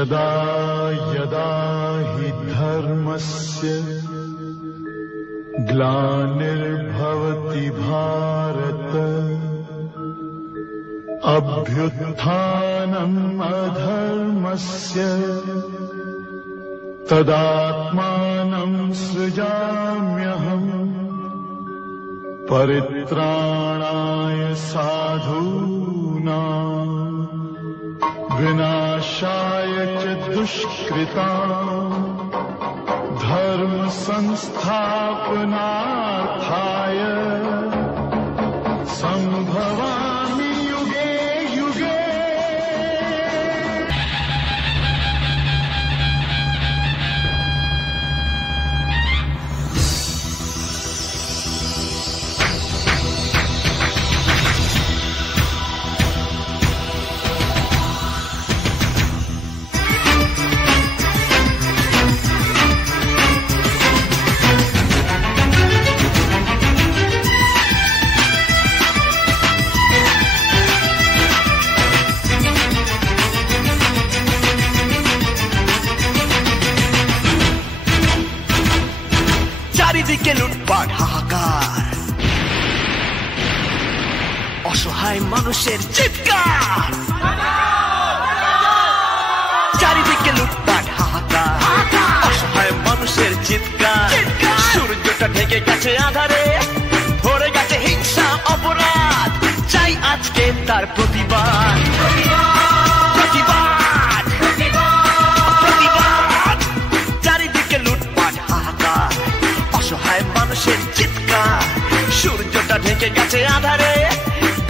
यदा यदा हि धर्मस्य ग्लानिर्भवति भारत अभ्युत्थानम् अधर्मस्य तदात्मानं सृजाम्यहम् परित्राणाय साधूनां विनाशाय च दुष्कृताम् धर्म संस्थापनार्थाय संभवामि युगे युगे। চারিদিকে লুটপাট হাহাকার, অসহায় মানুষের চিৎকার। চারিদিকে লুটপাট হাহাকার, অসহায় মানুষের চিৎকার। সূর্যটা ঢেকে গেছে আঁধারে, ভরে গেছে হিংসা অপরাধ। চাই আজকে তার প্রতিবাদ, প্রতিবাদ, প্রতিবাদ। চারিদিকে লুটপাট হাহাকার, অসহায় মানুষের চিৎকার। সূর্যটা ঢেকে গেছে আঁধারে,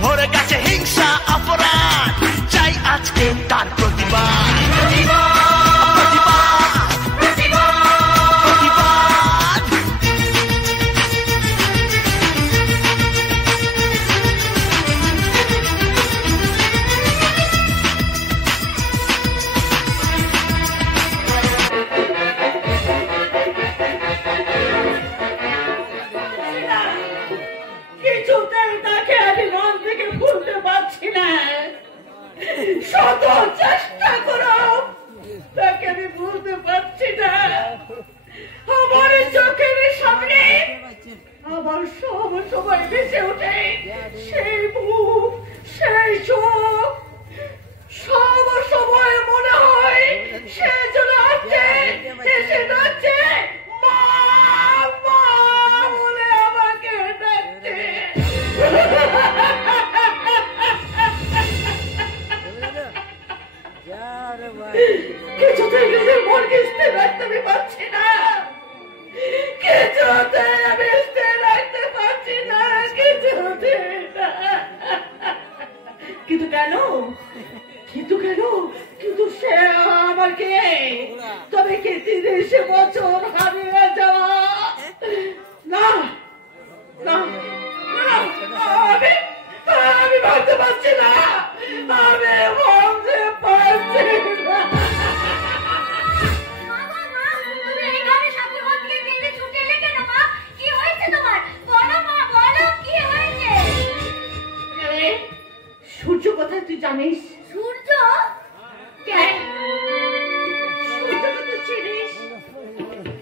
ভরে গেছে হিংসা অপরাধ। চাই আজকে তার প্রতিবাদ, প্রতিবাদ, প্রতিবাদ, প্রতিবাদ। কিছুতেই তাকে আমি মন থেকে ভুলতে পারছি না। শত চেষ্টা করো তাকে আমি ভুলতে পারছি না। আমার চোখের সামনে আমার সব সময় ভেসে ওঠে সেই মুখ, সেই চোখ। সব সময় মনে হয় সে চলে আসছে, এসে যাচ্ছে, মা মা বলে আমাকে ডাকছে। কিছুতেই নিজের মনকে স্থির রাখতে আমি পারছি না। কিছুতেই আমি স্থির রাখতে পারছি না, কিছুতেই না। কিন্তু কেন, কিন্তু কেন, কিন্তু সে আমার কে? তবে কি 30 বছর হারিয়ে যাওয়া? না না না, আমি ভাবতে পারছি না, আমি ভাবতে পারছি না। সূর্য কোথায় তুই জানিস? সূর্য? সূর্যকে তুই চিনিস?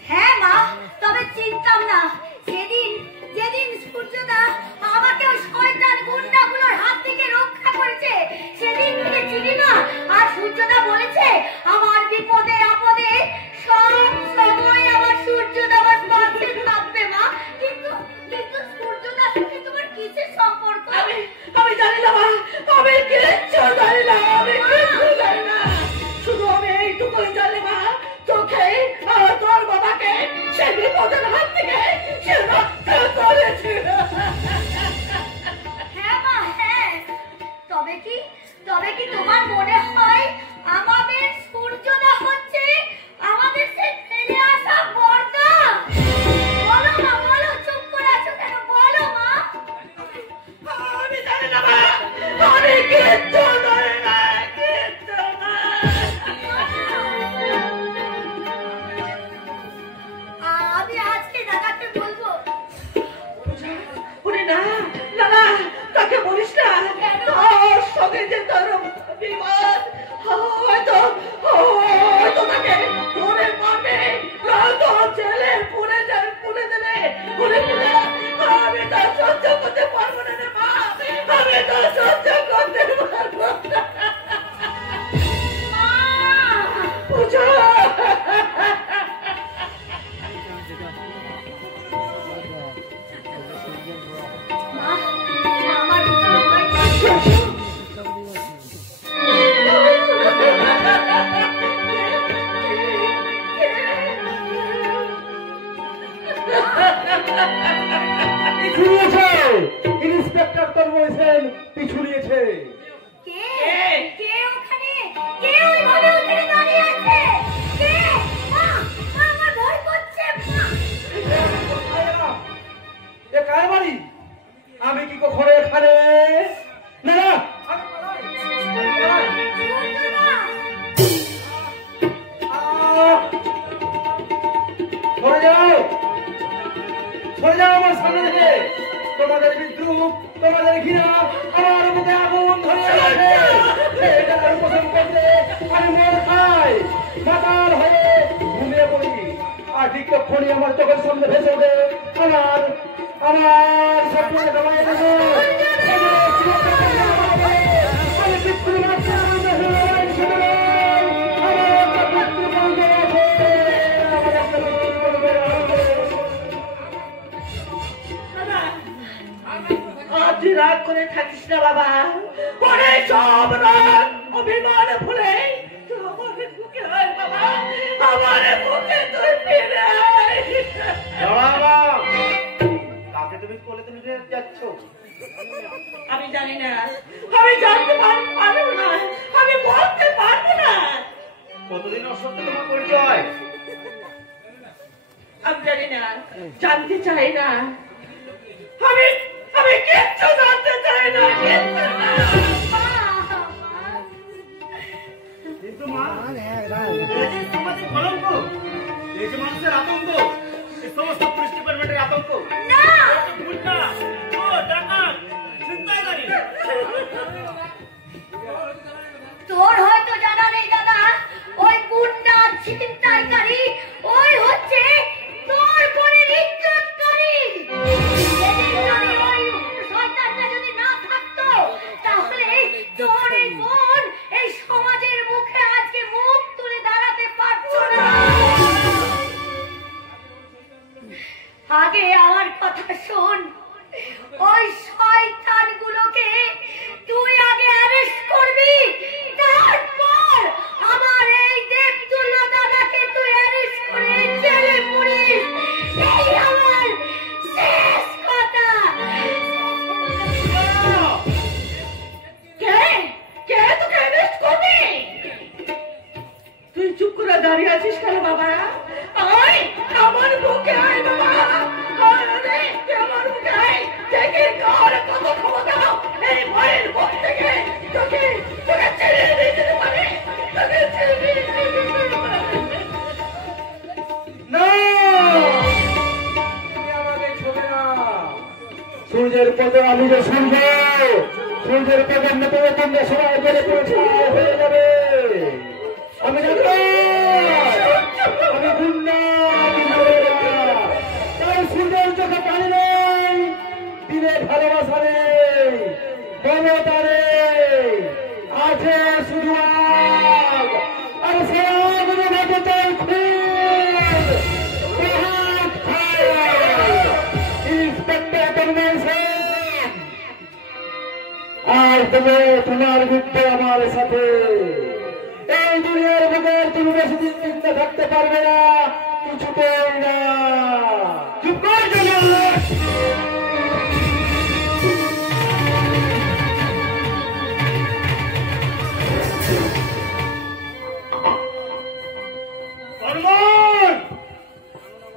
হ্যাঁ মা, তবে চিনতাম না। যেদিন যেদিন সূর্যদা আমাকে ওই শয়তান গুন্ডাগুলোর হাত থেকে রক্ষা করেছে, সেদিন থেকে চিনি না। আর সূর্যদা বলেছে আমার বিপদে আপদে সব সময় আমার সূর্যদা আমার পাশে থাকবে মা। কিন্তু কিন্তু সূর্যদার সাথে তোমার কিসের সম্পর্ক? আমি জানি না মা, আমি কিচ্ছু জানি না, আমি কিচ্ছু জানি না। শুধু আমি এইটুকুই জানি মা, তোকে আর তোর বাবাকে সে বিপদের হাত থেকে, সে পিছু নিয়েছে ইন্সপেক্টর তন্ময় সেন পিছু নিয়েছে। কে কে ওখানে? কে ওইভাবে ওখানে দাঁড়িয়ে আছে? কে? আমার ভয় করছে। এ কার বাড়ি? আমি কি কখনো এখানে? না না সরে যাও, সরে যাও আমার সামনে থেকে। তোমাদের বিদ্রুপ, তোমাদের ঘৃণা আমার বুকে আগুন ধরিয়ে রাখে। এটার উপশম করতে আমি মদ খাই, মাতাল হয়ে ঘুমিয়ে পড়ি, আর ঠিক তখনই আমার চোখের সামনে ভেসে ওঠে আমার আমার স্বপ্নের গায়ে দেবো। আমি পিতৃমাতৃ আজ রাগ করে থাকিস না বাবা, পরে সব রাগ অভিমান ভুলে আমার বুকে আয় বাবা, আমার বুকে তুই ফিরে আয়। কাকে তুমি কোলে তুমি যাচ্ছ? আমি জানি না, আমি জানতে পারবো না, আমি বলতে পারবো না। কতদিন অসত্য তোমার পরিচয়? আমি জানি না, জানতে চাই না, আমি আমি কিচ্ছু জানতে চাই না, কিচ্ছু না। কিন্তু মা, এই যে সমাজের কলঙ্ক, এই যে মানুষের আতঙ্ক, এই সমস্ত পুলিশ ডিপার্টমেন্টের আতঙ্ক। না গুন্ডা, চোর, ডাকাত, ছিনতাইকারী। তোর হয়তো জানা নেই দাদা, ওই গুন্ডা ছিনতাইকারী ওই হচ্ছে তোর বোনের ইজ্জতকারী। সেদিন যদি ওই শয়তানটা যদি না থাকতো, তাহলে তোর এই বোন এই সমাজের মুখে আজকে মুখ তুলে দাঁড়াতে পারতো না। আগে আমার কথা শোন, ওই শয়তানগুলোকে তুই আগে অ্যারেস্ট করবি, তারপর আমার এই দেবতুল্য দাদাকে তুই অ্যারেস্ট করে জেলে পুরিস। এই আমার শেষ কথা। কে কে তোকে অ্যারেস্ট করবে? তুই চুপ করে দাঁড়িয়ে আছিস কেন বাবা? আয় আমার বুকে আয় বাবা, আরে আমার বুকে আয়, দেখে কার কত ক্ষমতা এই ভয়ের বুক থেকে তোকে তোকে ছেড়ে দিতে পারে, তোকে ছেড়ে দিতে পারে। না, তুমি আমাকে ছোবে না। সূর্যের পথে আমি যে সূর্য, সূর্যের পথের মতো তোমরা সবাই গেলে হয়ে যাবে। আমি জানতাম আমি গুন্ডা, তাই সূর্যের চোখে পানি নেই, দিলে ভালোবাসা নেই, মমতা নেই, আছে শুধু আগ। আর সে আগুনে ভেসে চাই খুন, বহুত ফায়ার। ইন্সপেক্টর তন্ময় সেন, আর তুমি তোমার মৃত্যু আমার সাথে। এই দুনিয়ার বুকে তুমি বেশি দিন চিন্তা থাকতে পারবে না, কিছুতেই না। চুপ কর জগৎ।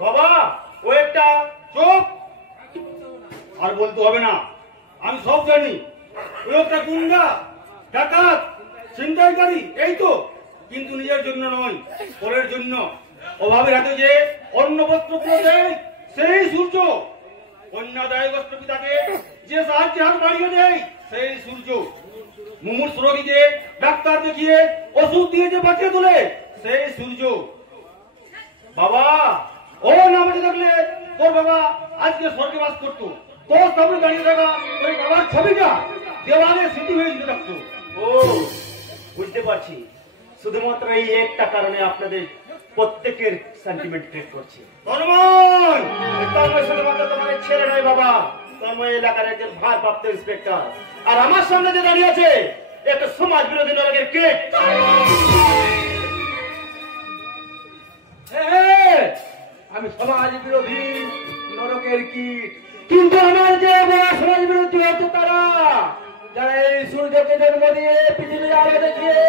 বাবা ও একটা চোখ আর বলতে হবে না, আমি সব জানি। ওই একটা গুন্ডা, ডাকাত, ছিনতাইকারী, এই তো। কিন্তু নিজের জন্য নয়, পরের জন্য। অভাবের হাতে যে অন্ন বস্ত্র তুলে দেয় সেই সূর্য, অন্যাদায়গ্রস্ত পিতাকে যে সাহায্যের হাত বাড়িয়ে দেয় সেই সূর্য, মুমূর্ষ রোগীকে ডাক্তার দেখিয়ে ওষুধ দিয়ে যে বাঁচিয়ে তোলে সেই সূর্য। বাবা ও না বেঁচে থাকলে তোর বাবা আজকে স্বর্গে বাস করতো, তোর সামনে দাঁড়িয়ে থাকা ওই বাবার ছবিটা দেওয়ালে স্মৃতি হয়ে যেতে থাকতো। ও বুঝতে পারছি, শুধুমাত্র এই একটা কারণে আপনাদের প্রত্যেকের সেন্টিমেন্ট ক্রিয়েট করছে। তন্ময়, তন্ময় শুধুমাত্র তোমার ছেলে নয় বাবা, তন্ময় এলাকার একজন ভারপ্রাপ্ত ইন্সপেক্টর, আর আমার সামনে যে দাঁড়িয়ে আছে একটা সমাজ বিরোধী দলের কেট। আমি সমাজ বিরোধী নরকের কীট, কিন্তু আমার যে বড় সমাজ বিরোধী হচ্ছে তারা যারা এই সূর্যকে জন্ম দিয়ে পৃথিবীর আলো দেখিয়ে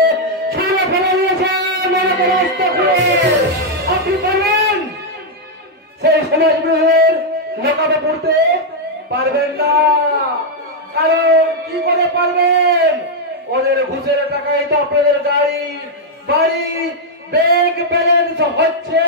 ছুঁড়ে ফেলে দিয়েছে নরকের রাস্তা খুলে। আপনি পারবেন সেই সমাজ বিরোধীর মোকাবিলা করতে? পারবেন না। কারণ কি করে পারবেন? ওদের ঘুষের টাকায় তো আপনাদের গাড়ি বাড়ি ব্যাংক ব্যালেন্স হচ্ছে।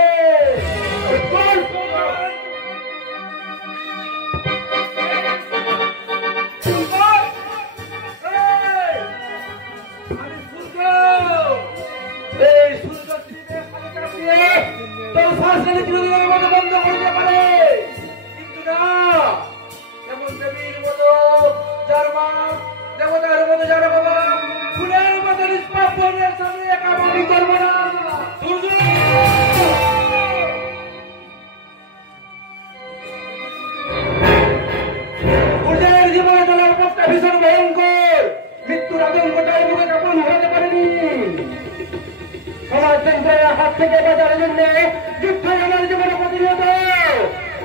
বন্ধ করতে পারে, কিন্তু না যেমন দেবীর মতো যার মা, দেবতার মতো যার বাবা, ফুলের মতো নিষ্পাপ বনের সামনে কামানি করবো না। সূর্য সূর্যের জীবনে চলার পথটা ভীষণ ভয়ঙ্কর। মৃত্যুর আতঙ্কটাই মুখে কাপড় হারাতে পারেনি। সমাজতন্ত্রের হাত থেকে বাঁচার জন্য যুদ্ধ আমার জীবনে প্রতিনিয়ত,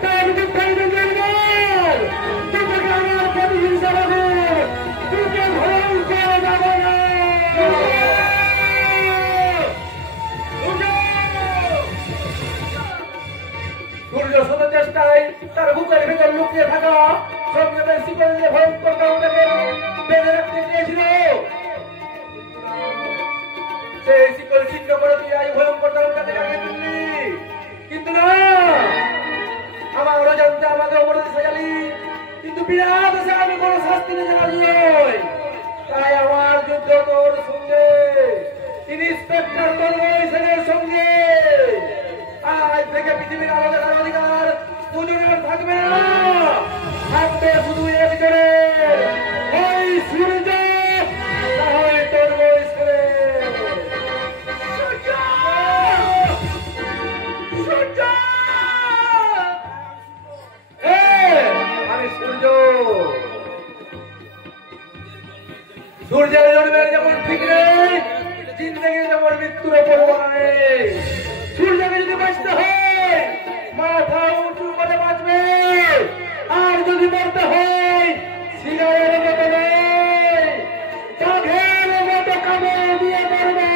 তাই আমি যুদ্ধের জন্য আমার প্রতিহিংসা হবে, দুটো ভয়ঙ্কর যাবো না। সূর্য শত চেষ্টায় তার বুকের ভেতর লুকিয়ে থাকা সঙ্গে শিকল দিয়ে ভয়ঙ্কর কাউকে বেঁধে রাখতে চেয়েছিল। সেই শিকল ছিন্ন করে তুই আজ ভয়ঙ্কর কাছে লাগিয়ে তুললি, কিন্তু না আমার অজান্তে আমাকে অপরাধী সাজালি, কিন্তু বিরাট আছে আমি কোনো শাস্তি নিতে রাজি নই। তাই আমার যুদ্ধ তোর সঙ্গে, ইন্সপেক্টর তন্ময় সঙ্গে। আজ থেকে পৃথিবীর আলো দেখার অধিকার দুজনের থাকবে না, থাকবে শুধু একজনের, ওই সূর্য তাহলে তন্ময় ছেড়ে। আমি সূর্য। সূর্যের জন্মের যেমন ঠিক নেই, জিন্দগি যেমন মৃত্যুর পরোয়া নেই। সূর্যকে যদি বাঁচতে হয় মাথা উঁচু করে বাঁচবে, আর যদি মরতে হয় সিগারের মতো নয়, বাঘের মতো কামড় দিয়ে মরবে।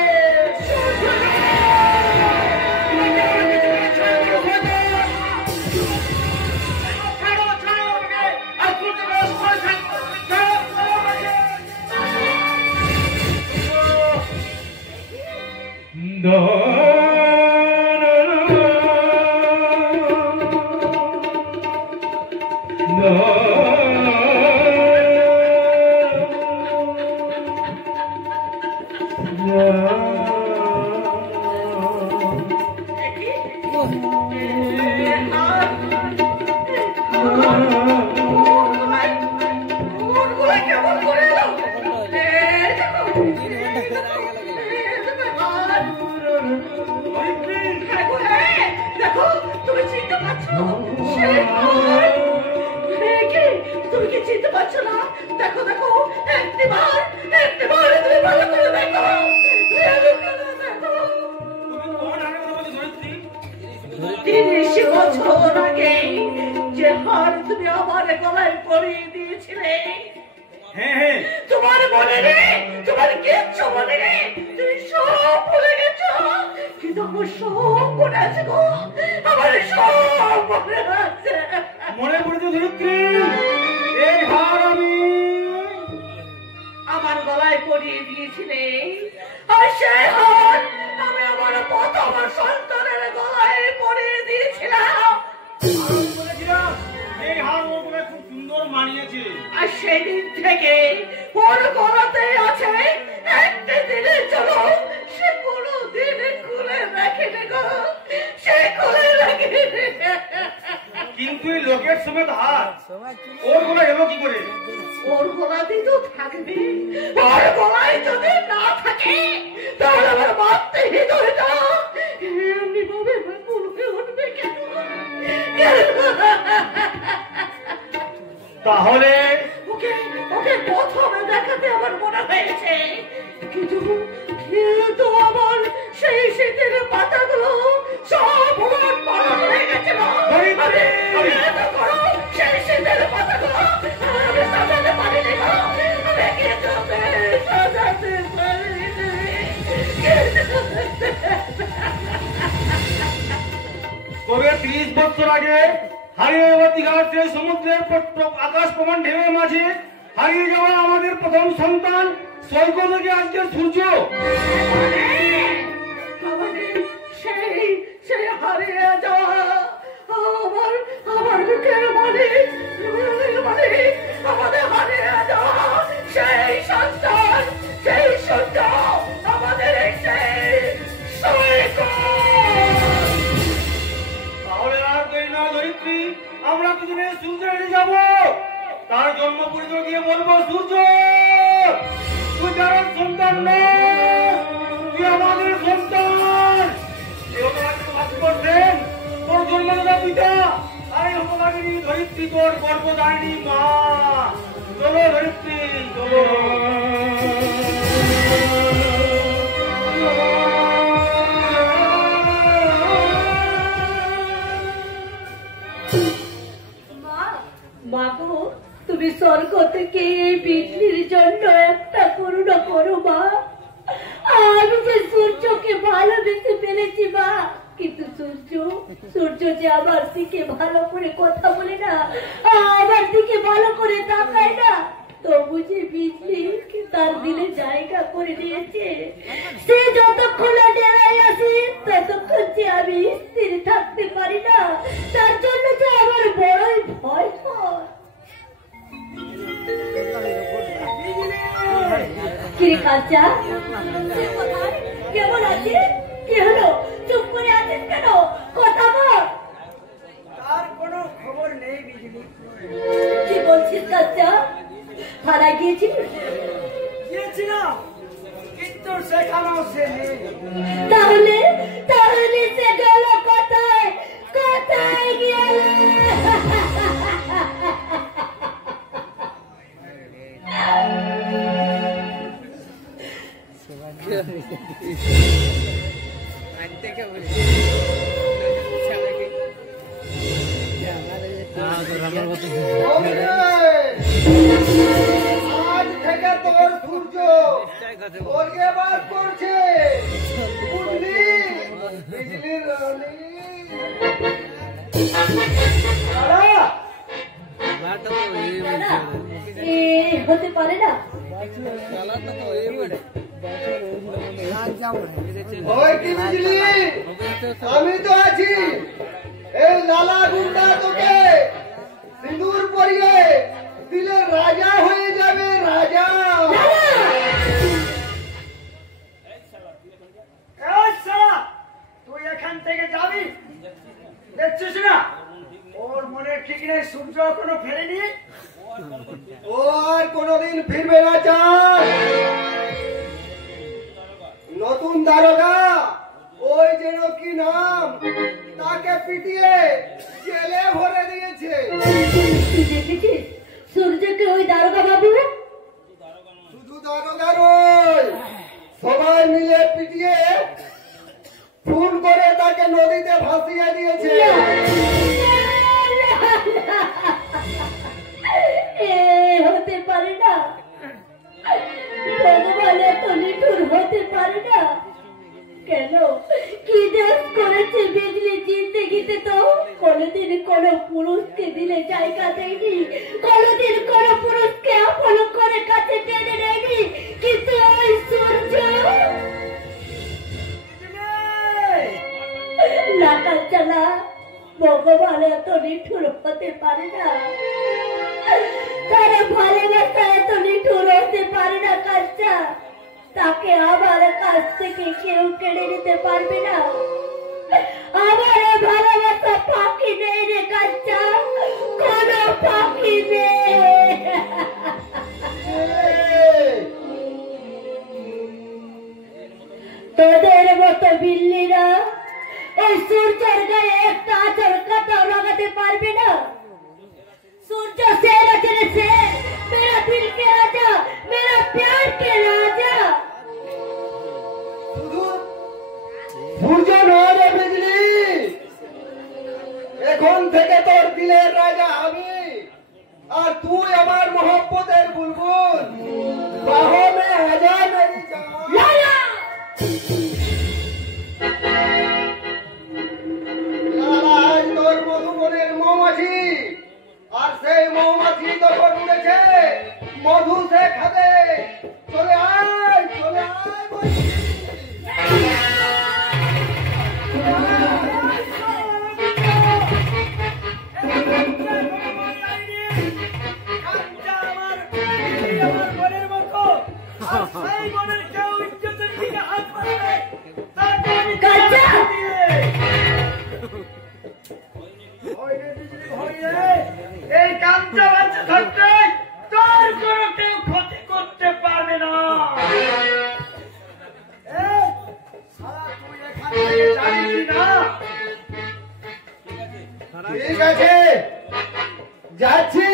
তুমি কি চিনতে পারছো না? দেখো দেখো, একটিবার তুমি ভালো করে দেখো। 30 বছর আগে যে হার তুমি আমার গলায় পরিয়ে দিয়েছিলে, হ্যাঁ তোমার মনে নেই? তোমার কিচ্ছু মনে নেই? তুমি সব ভুলে গেছো, কিন্তু আমার সব মনে আছে গো, আমার সব মনে আছে। মনে পড়েছে ধরিত্রী, এই হার আমি আমার গলায় পরিয়ে দিয়েছিলে, আর সেই হার আমি আমার প্রথম সন্তানের গলায় পরিয়ে দিয়েছিলাম। বলেছিলাম এই হার ওর গলায় খুব সুন্দর মানিয়েছে, আর সেদিন থেকে ওর গলাতে আছে একটা দিনের জন্য সে কোনো দিন খুলে রাখেনি গো, সে খুলে রাখেনি। কিন্তু এই লোকের সমেত হার ওর গলায় এলো কি করে? ওর গলাতেই তো থাকবে, ওর গলায় যদি না থাকে তাহলে আমার মারতে হৃদয়টা এমনি ভাবে ভুল হয়ে উঠবে কেন? তাহলে ওকে ওকে প্রথমে দেখাতে আমার মনে হয়েছে, কিন্তু আমার সেই শীতের পাতাগুলো সব ভুল পালন হয়ে গেছিল। তবে 30 বছর আগে হারিয়ে যাওয়া দীঘার সেই সমুদ্রের আকাশ প্রমাণ ঢেউয়ের মাঝে হারিয়ে যাওয়া আমাদের প্রথম সন্তান সৈকত থেকে আজকের সূর্য। আমাদের সেই সেই হারিয়ে যাওয়া আমার বুকের মালিক আমাদের হারিয়ে যাওয়া সেই সন্তান সেই সূর্য আমাদের সেই সৈকত। তাহলে আর দেরি নয় ধরিত্রী, আমরা দুজনে সূর্যের কাছে যাব। তার জন্ম পরিচয় দিয়ে বলবো, সূর্য তুই যার সন্তান নয়, তুই আমাদের সন্তান। এই হতভাগী ভাগ করছেন তোর জন্মদাতা পিতা, আর এই হতভাগিনী ধরিত্রী তোর গর্ভধারিণী মা। চলো ধরিত্রী চলো। মা গো, তুমি স্বর্গ থেকে এই বিজলির জন্য একটা করুণা করো মা। আমি যে সূর্যকে ভালোবেসে ফেলেছি মা, কিন্তু সূর্য যে আমার দিকে ভালো করে কথা বলে না, আমার দিকে ভালো করে তাকায় না, তবু যে বিজলি তার দিলে জায়গা করে নিয়েছে। সে যতক্ষণ ডেরাই আসে ততক্ষণ যে আমি স্থির থাকতে পারি না, তার জন্য যে আমার বড়ই ভয় হয়। কিরে কাঁচা, কেমন আছিস? কি হলো, চুপ করে আছিস কেন? কথা বল। তার কোনো খবর নেই বিজলি। কি বলছিস কাঁচা? থানায় গিয়েছিলিস? গিয়েছিলাম, কিন্তু সেখানেও সে নেই। তাহলে তাহলে সে গেল কোথায়? কোথায় গেল? আজ থেকে তোর সূর্য ওরিয়ে বার করছে। বুঝলি বিজলির রানী। এ হতে পারে না। ওই কি বিজলি, আমি তো আছি। এই লালা গুন্ডা তোকে সিঁদুর পরিয়ে দিলে রাজা হয়ে যাবে, রাজা। তুই এখান থেকে যাবি, দেখছিস না ওর মনে ঠিক নেই, সূর্য এখনো ফেরেনি। ও আর কোনদিন ফিরবে না। চান নতুন দারোগা, ওই যেন কি নাম, তাকে পিটিয়ে জেলে ভরে দিয়েছে। তুই দেখেছিস সূর্যকে ওই দারোগা বাবু? শুধু দারোগা নয়, সবাই মিলে পিটিয়ে খুন করে তাকে নদীতে ভাসিয়ে দিয়েছে। এ হতে পারে না, ভগবান এত নিঠুর হতে পারে না। কেন, কি দেশ করেছে বিজলি জিন্দেগিতে? তো কোনদিন কোন পুরুষকে দিলে জায়গা দেয়নি, কোনদিন কোন পুরুষকে আপন করে কাছে টেনে নেয়নি, কিন্তু ওই সূর্য লাগাল চালা। ভগবান এত নিঠুর হতে পারে না, তারা ভালোবাসা এত নিঠুর হতে পারে না কাজটা। তাকে আমার কাছ থেকে কেউ কেড়ে নিতে পারবে না। আমার ভালোবাসা পাখি নেই রে কাজটা, কোন পাখি নেই। তোদের মতো বিল্লিরা ওই সূর্যের গায়ে একটা আচর কাটাও লাগাতে পারবে না। সূর্য शेर अचले से मेरा दिल के राजा, मेरा प्यार के राजा। সূর্য নয় রে বিজলি, এখন থেকে তোর দিলের রাজা আমি, আর তুই আমার মোহব্বতের বুলবুল। বাহো মে আজা মেরি জান। লালা বসে খাবে। চলে আয় বলছি। এই কামটা বাচ্চা থাকতে তোর কোনো কেউ ক্ষতি করতে পারবে না। তুই এখান থেকে যাবি কি না? ঠিক আছে, যাচ্ছি।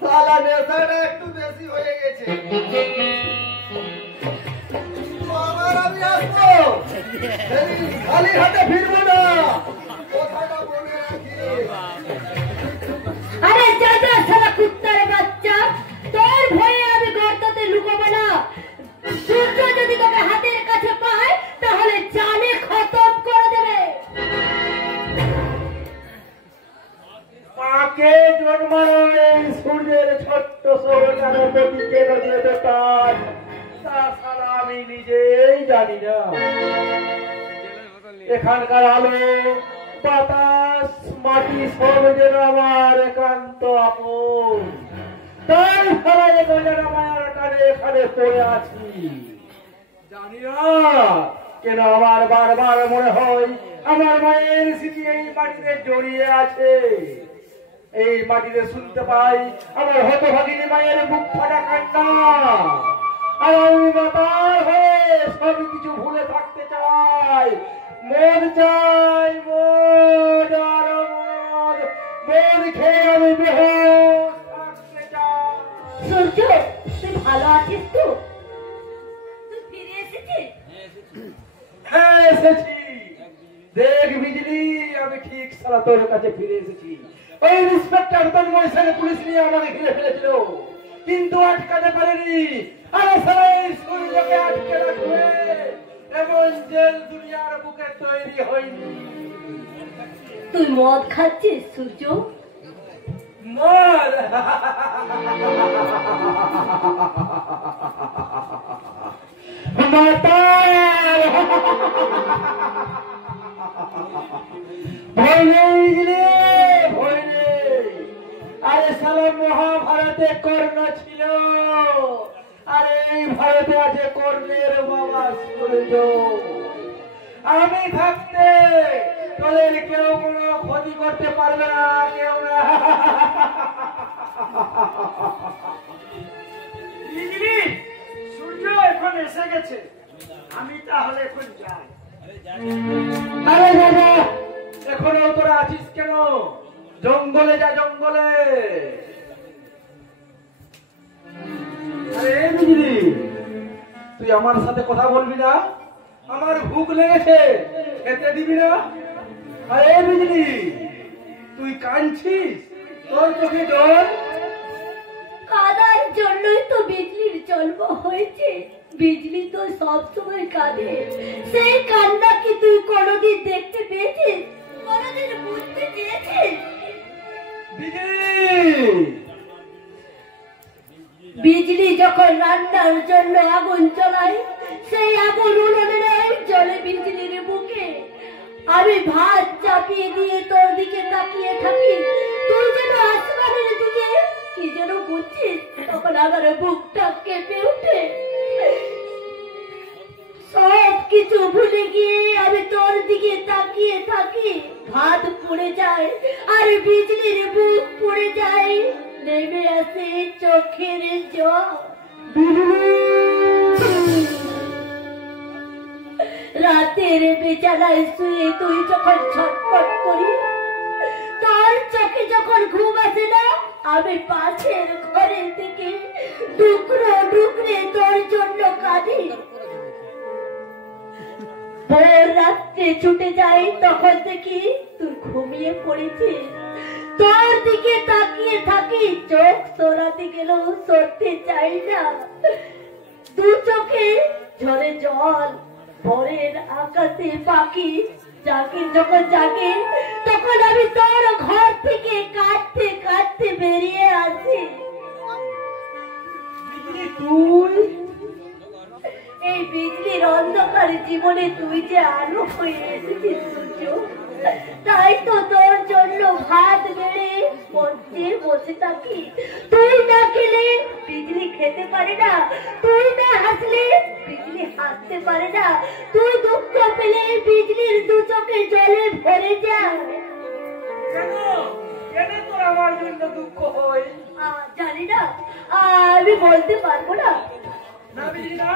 সালা নেশাটা একটু বেশি হয়ে গেছে। আবার আমি আসবো, খালি হাতে ফিরবো না। কথাটা বলে রাখি। আরে যা যা সারা কুত্তার বাচ্চা, তোর ভয়ে আমি গর্ততে লুকাবো না। সূর্য যদি তোকে হাতের কাছে পায় তাহলে জানে খতম করে দেবে। মাকে জন্মানো এই সূর্যের ছোট্ট সৌরটার প্রতীকে নদীর ব্যাপার তাছাড়া আমি নিজেই জানি না। এখানকার আলো বাতাস মাটি সব যেন আমার একান্ত আপন, তাই সারা যেন মায়ের টানে এখানে পড়ে আছি। জানি না কেন আমার বারবার মনে হয় আমার মায়ের স্মৃতি এই মাটিতে জড়িয়ে আছে। এই মাটিতে শুনতে পাই আমার হতভাগিনী মায়ের বুক ফাটা কান্না। আর আমি মাতাল হয়ে সব কিছু ভুলে থাকতে চাই। মদ চাই, মদ আর মদ, মদ খেয়ে আমি বেহুঁশ থাকতে চাই। সূর্য, তুই ভালো আছিস তো? তুই ফিরে এসেছিস? হ্যাঁ এসেছি। দেখ বিজলি, আমি ঠিক সারা তোর কাছে ফিরে এসেছি। ওই ইন্সপেক্টর তন্ময় সেন পুলিশ নিয়ে আমাকে ঘিরে ফেলেছিল, কিন্তু আটকাতে পারেনি। আরে সারা এই সূর্যকে আটকে রাখবে এমন জেল দুনিয়ার বুকে তৈরি হয়নি। তুই মদ খাচ্ছিস সূর্য? মদ? মাতাল! ভয় নেই রে, ভয় নেই। আরে সালা মহাভারতে কর্ণ ছিল, আরে এই ভারতে আছে কর্ণের বাবা সূর্য। আমি থাকতে তোদের কেউ কোনো ক্ষতি করতে পারবে না, কেউ না। সূর্য এখন এসে গেছে, আমি তাহলে এখন যাই। আরে বাবা, এখনো তোরা আছিস কেন? জঙ্গলে যা, জঙ্গলে। আরে বিজলি, তুই আমার সাথে কথা বলবি না? আমার ভুক লেগেছে, খেতে দিবি না? আরে বিজলি, তুই কাঁদছিস? তোর চোখে জল? কাদার জন্যই তো বিজলির জন্ম হয়েছে। বিজলি তো সবসময় কাঁদে। সেই কান্না কি তুই কোনোদিন দেখতে পেয়েছিস? কোনোদিন বুঝতে চেয়েছিস? বিজলি যখন রান্নার জন্য আগুন জ্বলায়, সেই আগুন উনুনে নেই, জ্বলে বিজলির বুকে। আমি ভাত চাপিয়ে দিয়ে তোর দিকে তাকিয়ে থাকি, তুই যেন আসমানের দিকে কি যেন বুঝছিস, তখন আমার বুকটা কেঁপে উঠে। সব কিছু ভুলে গিয়ে আমি তোর দিকে তাকিয়ে থাকি। ভাত পুড়ে যায় আর বিজলির বুক পুড়ে যায়, নেমে আসে চোখের জল। রাতের বিছানায় শুয়ে তুই যখন ছটফট করি, তোর চোখে যখন ঘুম আসে না, আমি পাশের ঘরের দিকে ডুকরো ডুকরে তোর জন্য কাঁদি। ভোর রাত্রে ছুটে যাই, তখন দেখি তুই ঘুমিয়ে পড়েছিস। তোর দিকে তাকিয়ে থাকি, চোখ সরাতে গেলেও সরতে চাই না। দু চোখে ঝরে জল, ভোরের আকাশে পাখি জাগে। যখন জাগে তখন আমি তোর ঘর থেকে কাঁদতে কাঁদতে বেরিয়ে আসি। তুই এই বিজলির অন্ধকার জীবনে তুই যে আলো হয়ে এসেছিস সূর্য, তাই তো তোর জন্য ভাত বেড়ে মঞ্চে বসে থাকি। তুই না খেলে বিজলি খেতে পারে না, তুই না হাসলে বিজলি হাসতে পারে না, তুই দুঃখ পেলে বিজলির দু চোখে জলে ভরে যায়। কেন কেন তোর আমার জন্য দুঃখ হয়? জানি না, আমি বলতে পারবো না। না বিজলি না,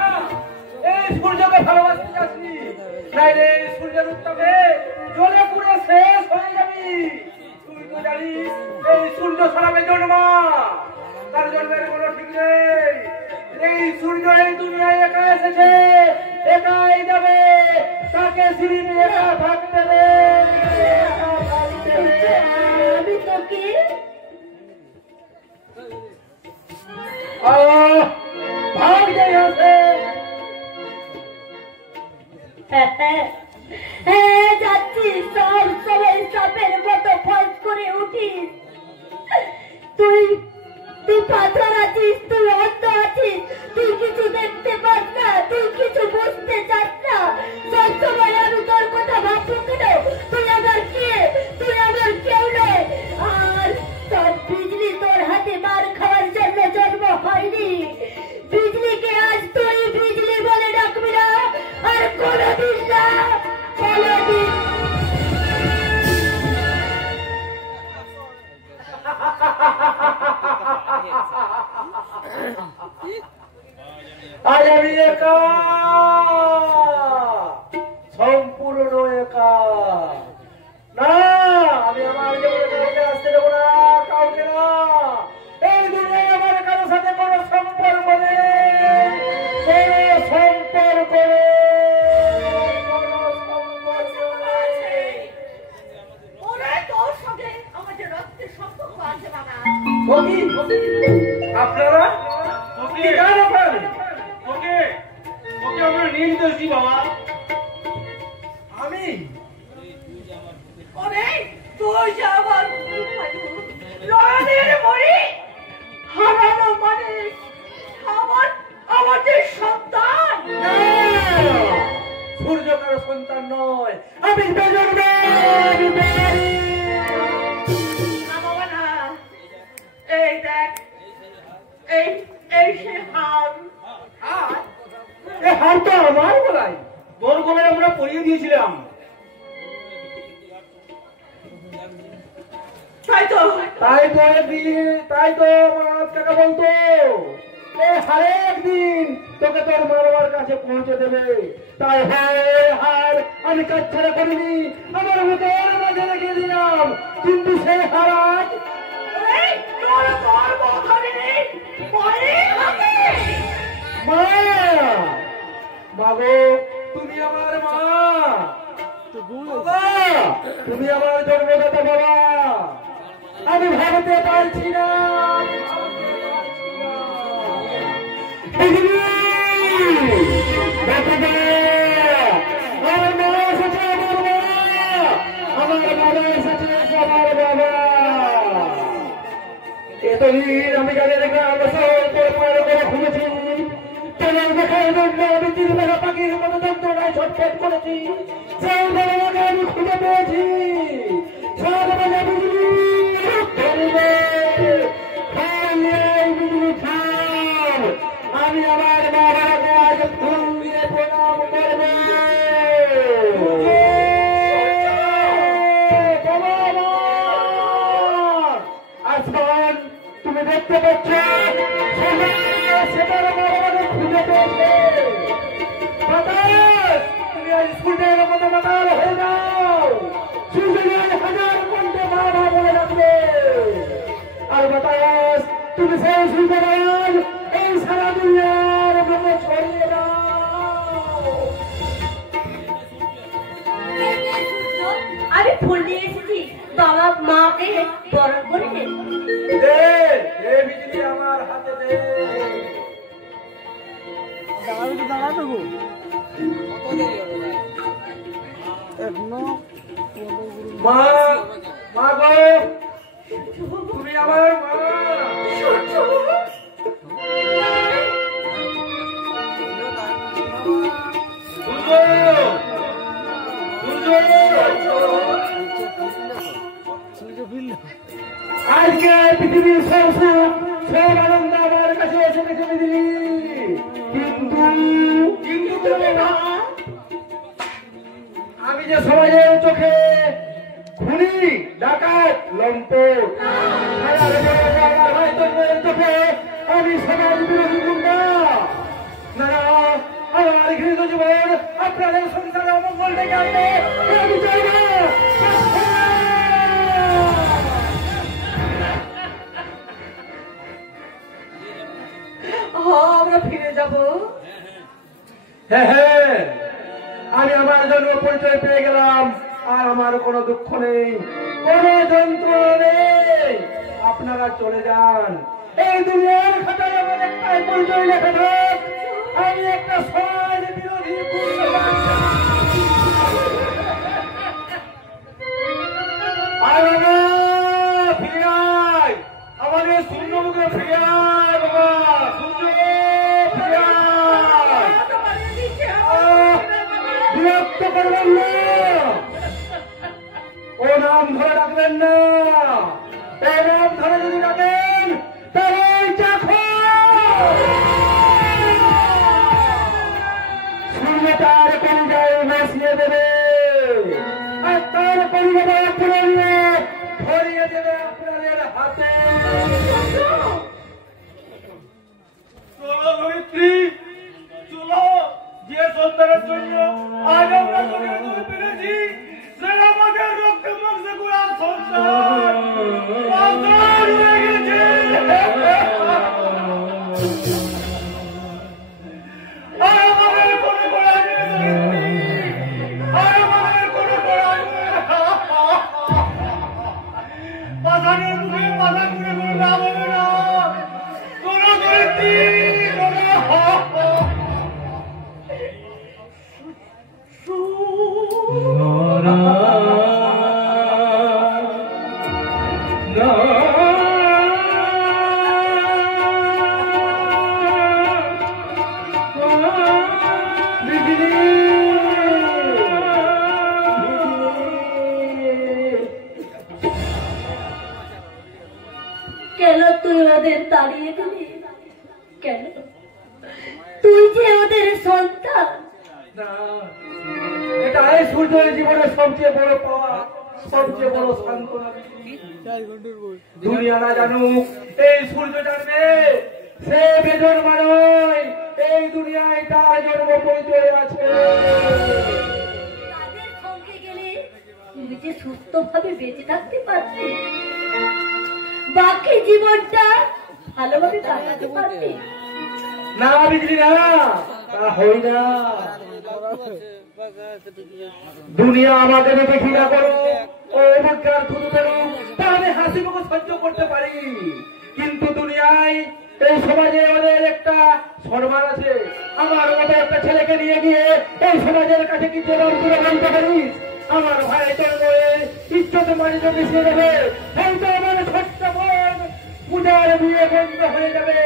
এই সূর্যকে ভালোবাসতে যাচ্ছি, নাইলে সূর্যের উত্তাপে জ্বলে পুড়ে শেষ হয়ে যাবি। তুই তো জানিস এই সূর্য সারাবে জন্মা, তার জন্মের কোনো ঠিক নেই। এই সূর্য এই দুনিয়ায় একা এসেছে, একাই যাবে, তাকে সিঁড়ি একা থাকতে দে, একা থাকতে দে। আমি তোকে ভাগ যাই আছে। হ্যাঁ যাচ্ছি, সব সময় সাপের মতো ফস করে উঠিস। তুই তুই পাথর আছিস, তুই অন্ধ আছিস, তুই কিছু দেখতে পাস না, তুই কিছু বুঝতে চাস না। সব সময় আমি তোর কথা ভাববো কেন? তুই আমার কে? তুই আমার কেউ নয়। আর সব বিজলি তোর হাতে মার খাওয়ার জন্য জন্ম হয়নি। বিজলিকে আজ তুই বিজলি বলে ডাকবি না, আর কোনদিন না, কোনদিন। আজ আমি একা, সম্পূর্ণ একা। না, আমি আমার জীবনে কাউকে আসতে দেবো না, কাউকে না। এই দুনিয়ায় আমার কারোর সাথে কোনো সম্পর্ক নেই, কোনো সম্পর্ক নেই, কোনো সম্পর্ক নেই। ওরে তোর সঙ্গে আমাদের রক্তের সম্পর্ক আছে বাবা। ওকে, আপনারা ওকে কি গান আপনার? ওকে ওকে আমরা নির্দেশ দিই বাবা। আমি ওরে তুই যে আমার নয়নের মরি হারানো মানুষ, আমার আমাদের সন্তান। সূর্য কারো সন্তান নয়, আমি বেজন্মের বেরি। না বাবা না, এই দেখ, এই এই সে হার। এ হার তো আমার বলাই। তোর গলায় আমরা পরিয়ে দিয়েছিলাম। তাই তো তাই তো একদিন, তাই তো আমার অনাথ কাকা বলতো, এই হারে একদিন তোকে তোর মা বাবার কাছে পৌঁছে দেবে। তাই হার আমি কাজ ছাড়া করিনি, আমার ভেতর মাঝে রেখে দিলাম। কিন্তু সে হার আজ এই তোর গর্ব ধরে পরে হবে। মা, মাগো তুমি আমার মা, বাবা তুমি আমার জন্মদাতা বাবা। আমি ভাবতে পারছি না, আমার মা এসেছে, আমার মা, আমার বাবা এসেছে, আমার বাবা। এতদিন আমি গাড়ি রেখে ঘুমেছি, তোমার দেখার জন্য আমি চিরবেলা পাখির মতো যন্ত্রণায় ছটফট করেছি। সেই বেলাকে আমি খুঁজে পেয়েছি। সকালবেলা বিজলি ধরবে, বিজলি খান। আমি আমার মা বাবাকে আজ ফুল দিয়ে প্রণাম করবো। আসমান তুমি দেখতে পাচ্ছ, সেটার বড় খুঁজে পেয়েছে। বাতাস তুমি আজ সূর্যের মতো মাতাল হয়ে যাও, সূর্যের হাজার কণ্ঠে বাবা বলে রাখবে। আর বাতাস তুমি সেই সূর্যরাজ এই সারা দুনিয়ার মধ্যে ছড়িয়ে দাও। আমি ফুল নিয়ে এসেছি, বাবা মাকে বরণ করে দে। দে, দে বিজলি আমার হাতে দে। মা, মা গো তুমি আমার মা। আজকে পৃথিবীর সব সুখ সব আনন্দ আমার কাছে এসে গেছে দিদি, কিন্তু তুমি না, আমি যে সমাজের চোখে খুনি ডাকাত লম্পট, চোখে আমি সমাজ বিরোধী গুন্ডা। না, আমার গৃহীত জীবন আপনাদের সংসারে অমঙ্গল ডেকে আনবে আমি চাই না। আমরা ফিরে যাব। হ্যাঁ হ্যাঁ, আমি আমার জন্ম পরিচয় পেয়ে গেলাম, আর আমার কোনো দুঃখ নেই, কোনো যন্ত্রণা নেই। আপনারা চলে যান। এই দুনিয়ার খাতায় আমার একটাই পরিচয় লেখা থাক, আমি একটা সমাজ বিরোধী গুন্ডা। আয় বাবা, ফিরে আয়, আমাদের শূন্যমুখে ফিরে আয় বাবা, শূন্য ফিরে আয়। বিরক্ত করবেন না, ও নাম ধরে ডাকবেন না, এই নাম ধরে যদি ডাকেন তাহলে সূর্য তার কলিজায় ভাসিয়ে দেবে, আর তার কলিজাটা খুলে নিয়ে ধরিয়ে দেবে আপনাদের হাতে। চলো ধরিত্রী, চলো, যে সন্তানের জন্য আজ আমরা চোখে ধরে পেরেছি, সে আমাদের রক্তে মাংসে গুড়া সন্তান পাথর হয়ে গেছে। আর আমাদের কোনো গোড়া নেই ধরিত্রী, আর আমাদের কোনো গোড়া নেই। পাথারের মুখে পাথা করে কোনো লাভ হবে না, কোনো ধরিত্রী, কোনো কেন তুই ওদের তাড়িয়ে দিলি? কেন? তুই যে ওদের সন্তান। না, এটা এই সূর্যের জীবনের সবচেয়ে বড় পাওয়া, সবচেয়ে বড় সান্ত্বনা। দুনিয়া না জানুক, এই সূর্য জানবে সে বেজন্মা নয়, এই দুনিয়ায় তার জন্ম পরিচয় আছে। তাদের সঙ্গে গেলে তুই যে সুস্থভাবে বেঁচে থাকতে পারবি, বাকি জীবনটা ভালোভাবে কাটাতে পারবি। না বিজলি না, তা হই না। দুনিয়া আমাকে দেখে ঘৃণা করো, ও অবজ্ঞার থুতু ফেলো, তা আমি হাসি মুখে সহ্য করতে পারি, কিন্তু দুনিয়ায় এই সমাজে ওদের একটা সম্মান আছে। আমার মতো একটা ছেলেকে নিয়ে গিয়ে এই সমাজের কাছে কি জবাব তুলে আনতে পারিস? আমার ভাই চলবে ইজ্জত মানিয়ে মিশিয়ে দেবে, হয়তো আমার ছোট্ট বোন পূজার বিয়ে বন্ধ হয়ে যাবে।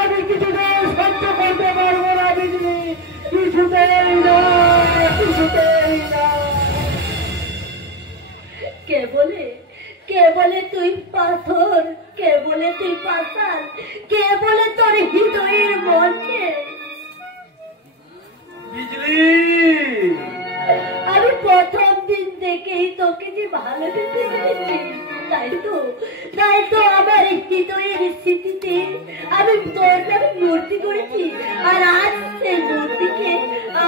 আমি কিছুতেই সহ্য করতে পারবো না বিজলি, কিছুতেই না, কিছুতেই না। কে বলে তুই পাথর, কে বলে তুই পাতাল, কে বলে তোর হৃদয়ের মনে? বিজলি, আমি প্রথম দিন থেকেই তোকে যে ভালোবেসে ফেলেছি, তাই তো আমার হৃদয়ের স্মৃতিতে আমি তোর নামে মূর্তি করেছি, আর আজ সেই মূর্তিকে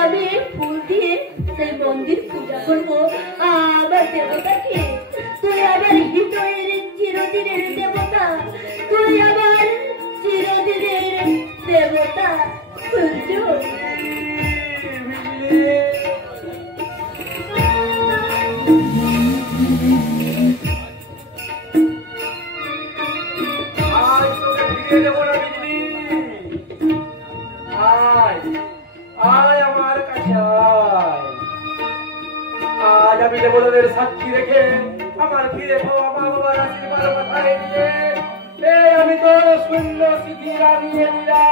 আমি ফুল দিয়ে সেই মন্দির পূজা করবো। আমার দেবতাকে, তুই আমার হৃদয়ের চিরদিনের দেবতা, তুই আমার চিরদিনের দেবতা সূর্য। আজ তোকে ফিরিয়ে দেবো না বিজলি, আয় আয় আমার কাছে আয়। আজ আমি দেবতাদের সাক্ষী রেখে আমার ফিরে পাওয়া মা বাবার আশীর্বাদ মাথায় নিয়ে আমি তো শূন্য স্মৃতি রাঙিয়ে দিলাম।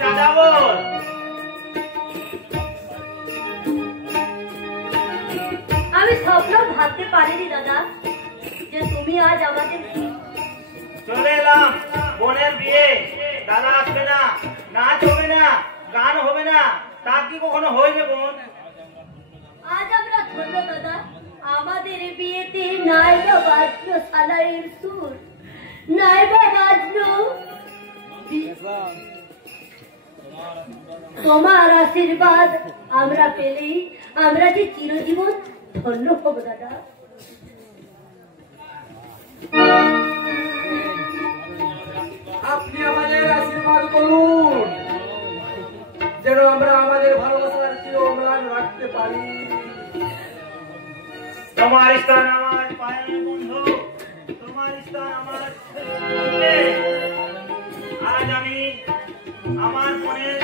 দাদা বল। আমি স্বপ্ন ভাবতে পারিনি দাদা যে তুমি আজ আমাদের চলে এলাম বোনের বিয়ে। দাদা আসবে না, নাচ হবে না, গান হবে না, তা কি কখনো হয়েছে বোন? আজ আমরা ধন্য দাদা, আমাদের বিয়েতে নাইবা বাজলো সালাইয়ের সুর, নাইবা বাজলো তোমার আশীর্বাদ আমরা পেলেই আমরা যে চিরজীবন ধন্য হব দাদা। আপনি আমাদের আশীর্বাদ করুন যেন আমরা আমাদের ভালোবাসার চির অম্লান রাখতে পারি। তোমার স্থান আমার পায়ে বন্ধু, তোমার স্থান আমার বুকে। আজ আমি আমার বোনের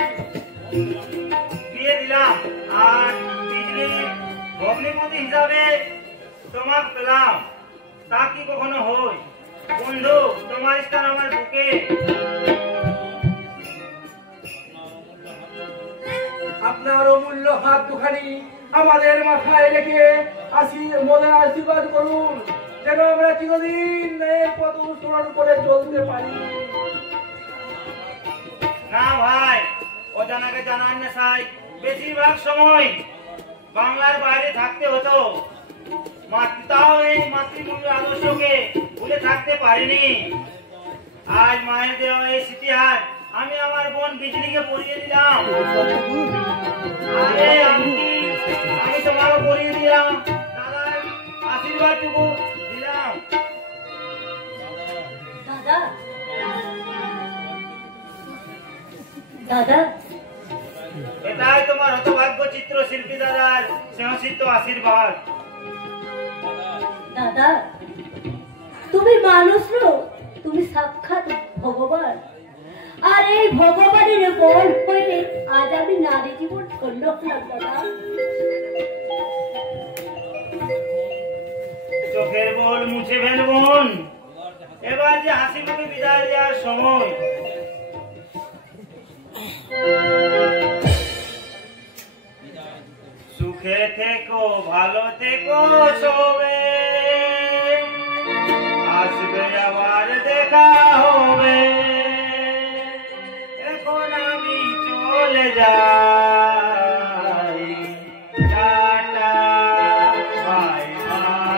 বিয়ে দিলাম আর বিজলি ভগ্নিপতি হিসাবে তোমার পেলাম, তা কি কখনো হয়? বন্ধু তোমার স্থান আমার বুকে। আপনার অমূল্য হাত দুখানি আমাদের মাথায় রেখে মনের আশীর্বাদ করুন যেন আমরা চিরদিন ন্যায়ের পথ অনুসরণ করে চলতে পারি। না ভাই, অজানাকে জানার নেশায় বেশিরভাগ সময় বাংলার বাইরে থাকতে হতো। তাও এই মাতৃভূমির আদর্শকে ভুলে থাকতে পারিনি। আজ মায়ের দেওয়া এই স্মৃতিহার আমি আমার বোন বিজলিকে পরিয়ে দিলাম। আরে আমি তোমাকে পরিয়ে দিলাম, দাদার আশীর্বাদটুকু দিলাম। দাদা দাদা এটাই তোমার হতভাগ্য চিত্রশিল্পী দাদার স্নেহসিদ্ধ আশীর্বাদ। দাদা তুমি মানুষ নও, তুমি সাক্ষাৎ ভগবান। আর এই ভগবানের বল হয়ে আজ আমি নারী জীবন ধন্য হলাম দাদা। চোখের বল মুছে ফেলবন, এবার যে হাসি মুখে বিদায় দেওয়ার সময়। সুখে থেকো, ভালো থেকো সবে, আসবে আবার দেখা হবে। এখন আমি চলে যাই, tata bye bye,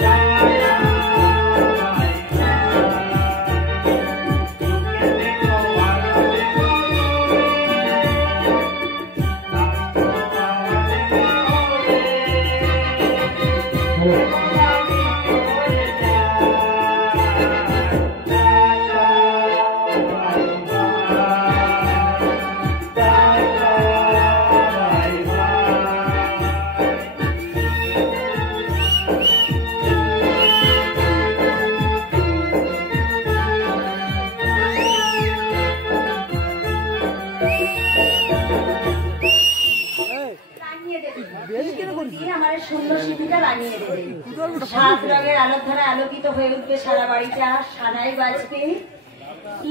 tata bye সাত রঙের আলোক ধারা আলোকিত হয়ে উঠবে সারা বাড়িটা, সানাই বাজবে।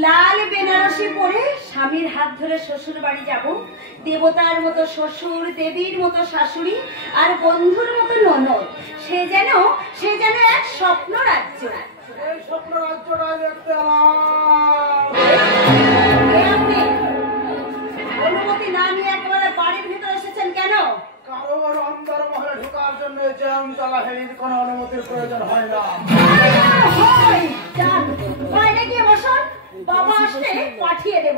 লাল বেনারসি পরে স্বামীর হাত ধরে শ্বশুর বাড়ি যাব। দেবতার মতো শ্বশুর, দেবীর মতো শাশুড়ি আর বন্ধুর মতো ননদ। সে যেন এক স্বপ্ন রাজ্য। এই স্বপ্ন রাজ্যটা দেখতে অনুমতি না নিয়ে একেবারে বাড়ির ভিতরে এসেছেন কেন? কারোর অন্তর মহলে ঢোকার জন্য জ্যামতলা হেলির কোনো অনুমতির প্রয়োজন হয় না। বাইরে গিয়ে বসুন, বাবা আসলে পাঠিয়ে দেব।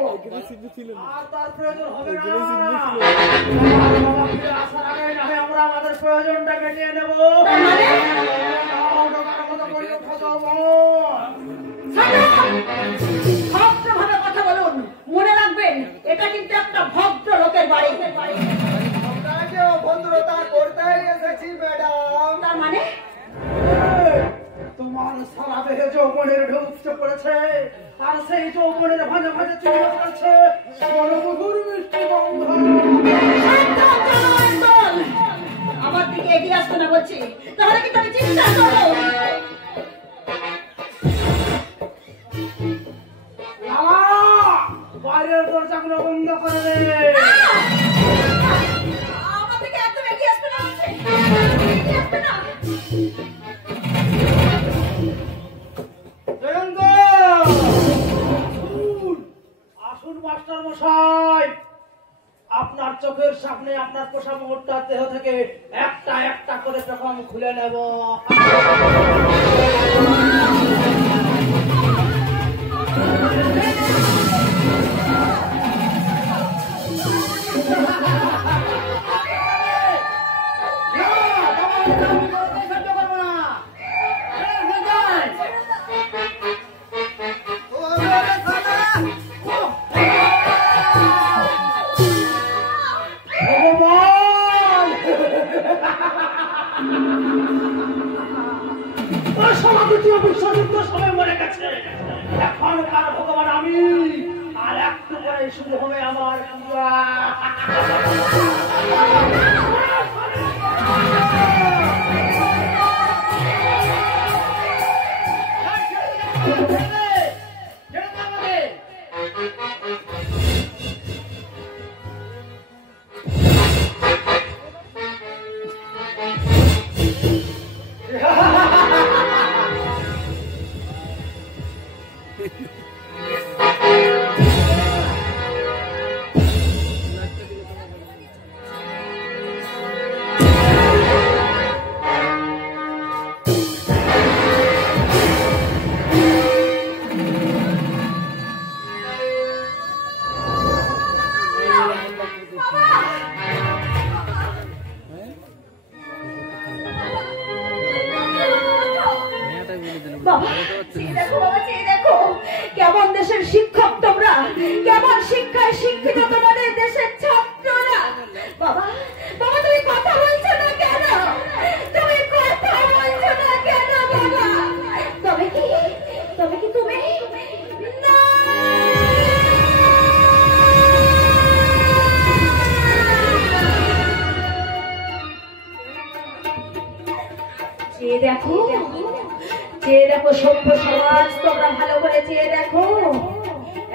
আর তার প্রয়োজন হবে না। আসার আগে না হয় আমরা আমাদের প্রয়োজনটা মিটিয়ে নেব। ভদ্রভাবে কথা বলুন, মনে রাখবেন এটা কিন্তু একটা ভদ্র লোকের বাড়ি। ভদ্রতা করতেই এসেছি ম্যাডাম। তার মানে তোমার সারা দেহে যৌবনের ঢুকতে পড়েছে, আর সেই যৌবনের ভাজে ভাজে চলে যাচ্ছে মধুর মিষ্টি গন্ধ। আমার দিকে এগিয়ে আসতে না বলছি, তাহলে কি তুমি চিন্তা করো? বাইরের দরজাগুলো বন্ধ করে দে। আমার থেকে একদম এগিয়ে আসবে না, এগিয়ে আসবে না। জয়ন্ত! আসুন মাস্টার মশাই, আপনার চোখের সামনে আপনার পোষা মুহূর্তের দেহ থেকে একটা একটা করে তখন খুলে নেব। বিশ্বযুদ্ধ সবাই মরে গেছে, এখনকার ভগবান আমি, আর একটু পরে শুরু হবে আমার পূজা। কেমন দেশের শিক্ষক তোমরা, কেমন শিক্ষায় শিক্ষিত তোমাদের দেশের ছাত্ররা। বাবা বাবা তুমি কথা বলছো না কেন, তুমি কথা বলছো না কেন বাবা? তবে কি তুমি না? চেয়ে দেখো, চেয়ে দেখো সভ্য সমাজ তোমরা ভালো করে চেয়ে দেখো।